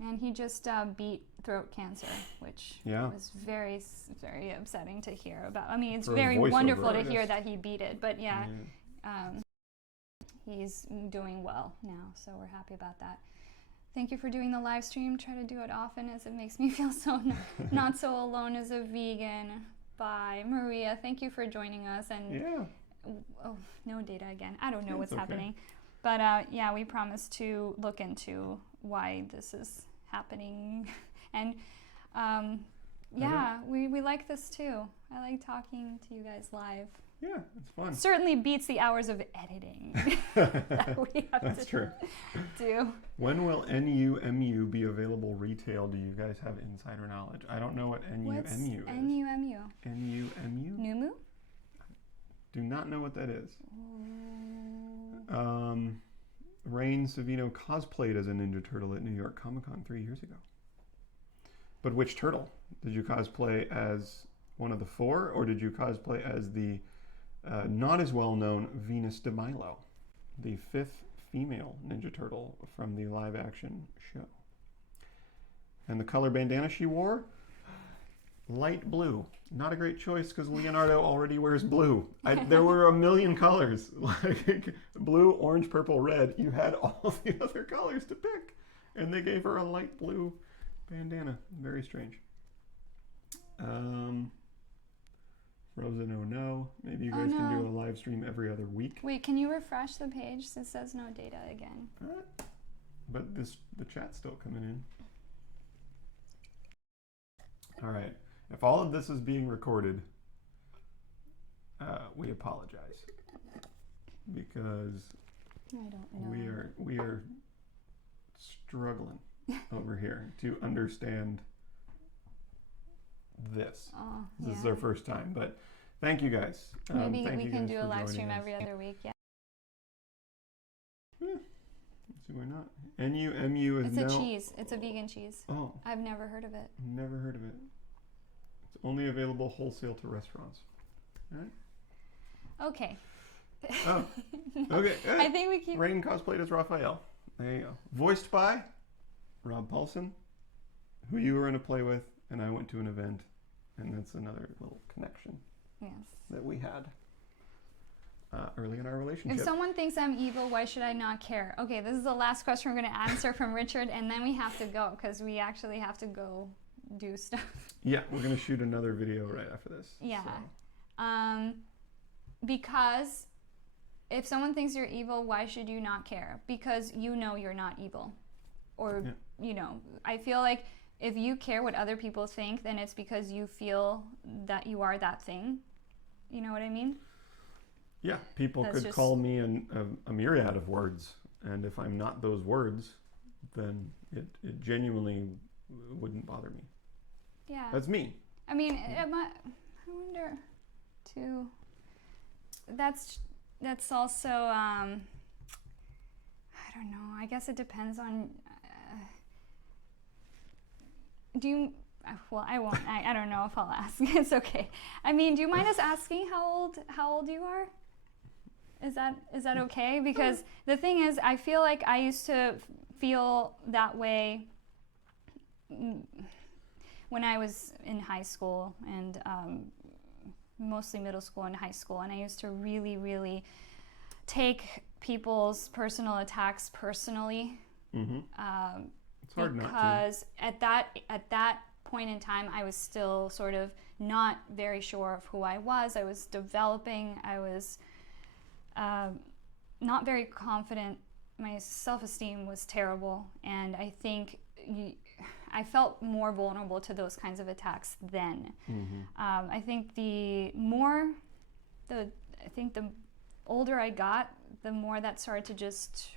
And he just beat throat cancer, which was very, very upsetting to hear about. I mean, it's very wonderful to hear that he beat it, but he's doing well now, so we're happy about that. Thank you for doing the live stream. Try to do it often as it makes me feel so not so alone as a vegan. Bye. Maria, thank you for joining us. And oh, no data again. I don't know what's happening. But we promise to look into why this is happening. And we like this too. I like talking to you guys live. Yeah, it's fun. Certainly beats the hours of editing that we have to do. When will NUMU be available retail? Do you guys have insider knowledge? I don't know what NUMU is. NUMU? NUMU? Numu? Do not know what that is. Rain Savino cosplayed as a Ninja Turtle at New York Comic Con 3 years ago. But which turtle? Did you cosplay as one of the four, or did you cosplay as the not as well known Venus de Milo, the fifth female Ninja Turtle from the live action show? And the color bandana she wore? Light blue. Not a great choice because Leonardo already wears blue. There were a million colors, like blue, orange, purple, red. You had all the other colors to pick, and they gave her a light blue bandana. Very strange. Frozen, oh no. Maybe you guys can do a live stream every other week. Wait, can you refresh the page? It says no data again. But the chat's still coming in. All right. If all of this is being recorded, we apologize because we are struggling over here to understand this. This is our first time, but thank you guys. Maybe we can do a live stream every other week. Yeah. See, why not? NUMU is It's a cheese. It's a vegan cheese. Oh. I've never heard of it. Never heard of it. It's only available wholesale to restaurants. All right. Okay. Oh. Okay. I think we keep... Rain cosplayed as Raphael. There you go. Voiced by Rob Paulson, who you were in a play with, and I went to an event, and that's another little connection that we had early in our relationship. If someone thinks I'm evil, why should I not care? Okay, this is the last question we're going to answer from Richard, and then we have to go, because we actually have to go do stuff. Yeah, we're going to shoot another video right after this. Yeah. So. Because if someone thinks you're evil, why should you not care? Because you know you're not evil. Or, you know, I feel like if you care what other people think, then it's because you feel that you are that thing. You know what I mean? Yeah, people could call me a myriad of words, and if I'm not those words, then it genuinely wouldn't bother me. Yeah. That's me. I mean, I wonder, too, that's also, I don't know, I guess it depends on, do you, well, I won't, I don't know if I'll ask, it's okay. I mean, do you mind us asking how old you are? Is that okay? Because the thing is, I feel like I used to feel that way when I was in high school and mostly middle school and high school, and I used to really, really take people's personal attacks personally. Mm-hmm. It's hard not to. Because at that point in time, I was still sort of not very sure of who I was. I was developing. I was not very confident. My self-esteem was terrible, and I think I felt more vulnerable to those kinds of attacks then. Mm-hmm. I think the older I got, the more that started to just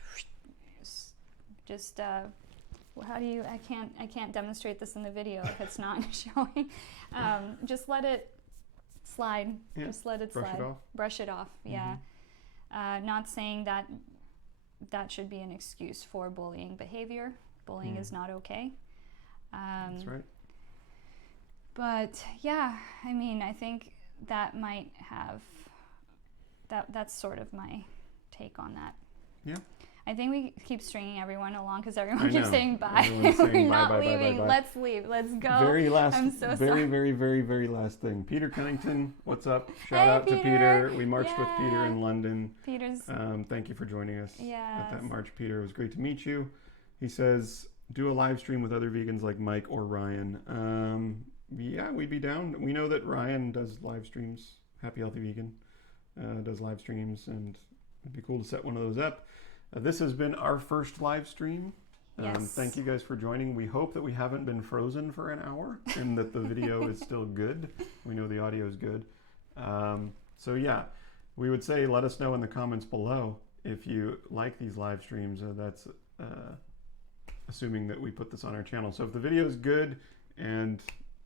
how do you? I can't demonstrate this in the video if it's not showing. Just let it slide. Yeah. Just let it Brush slide. it off. Brush it off. Yeah. Not saying that should be an excuse for bullying behavior. Bullying is not okay. That's right. But yeah, I mean, I think that might have that's sort of my take on that. Yeah. I think we keep stringing everyone along because everyone I keeps know. saying bye. Everyone's saying We're bye, not bye, bye, leaving. bye, bye. Let's leave. Let's go. Very last, I'm so very, sorry. very, very, very last thing. Peter Cunnington, what's up? Shout Hey, out to Peter. Peter. We marched with Peter in London. Peter's. Thank you for joining us at that Yes. march, Peter. It was great to meet you. He says, do a live stream with other vegans like Mike or Ryan. Yeah, we'd be down. We know that Ryan does live streams. Happy Healthy Vegan does live streams, and it'd be cool to set one of those up. This has been our first live stream. Yes. Thank you guys for joining. We hope that we haven't been frozen for an hour and that the video is still good. We know the audio is good. So yeah, we would say let us know in the comments below if you like these live streams. That's assuming that we put this on our channel. So if the video is good, and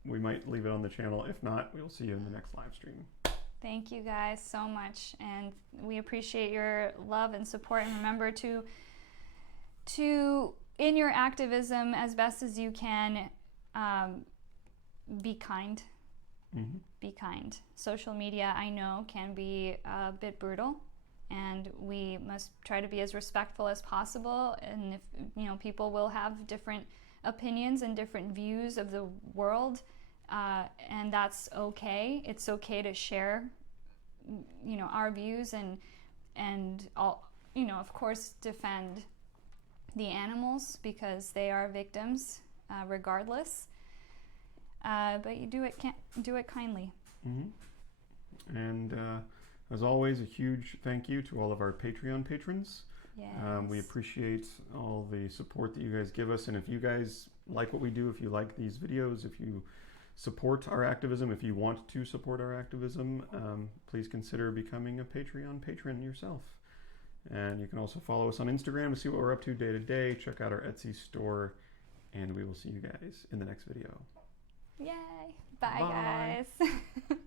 we might leave it on the channel. If not, we'll see you in the next live stream. Thank you guys so much, and we appreciate your love and support. And remember to in your activism, as best as you can, be kind. Mm-hmm. Be kind. Social media, I know, can be a bit brutal, and we must try to be as respectful as possible. And if people will have different opinions and different views of the world, and that's okay. It's okay to share, our views and all, of course, defend the animals because they are victims, regardless. But you do it kindly. Mm-hmm. And as always, a huge thank you to all of our Patreon patrons. Yes. We appreciate all the support that you guys give us, and if you guys like what we do, if you like these videos, if you support our activism, if you want to support our activism, please consider becoming a Patreon patron yourself. And you can also follow us on Instagram to see what we're up to day to day. Check out our Etsy store, and we will see you guys in the next video. Yay! Bye. Bye. Guys.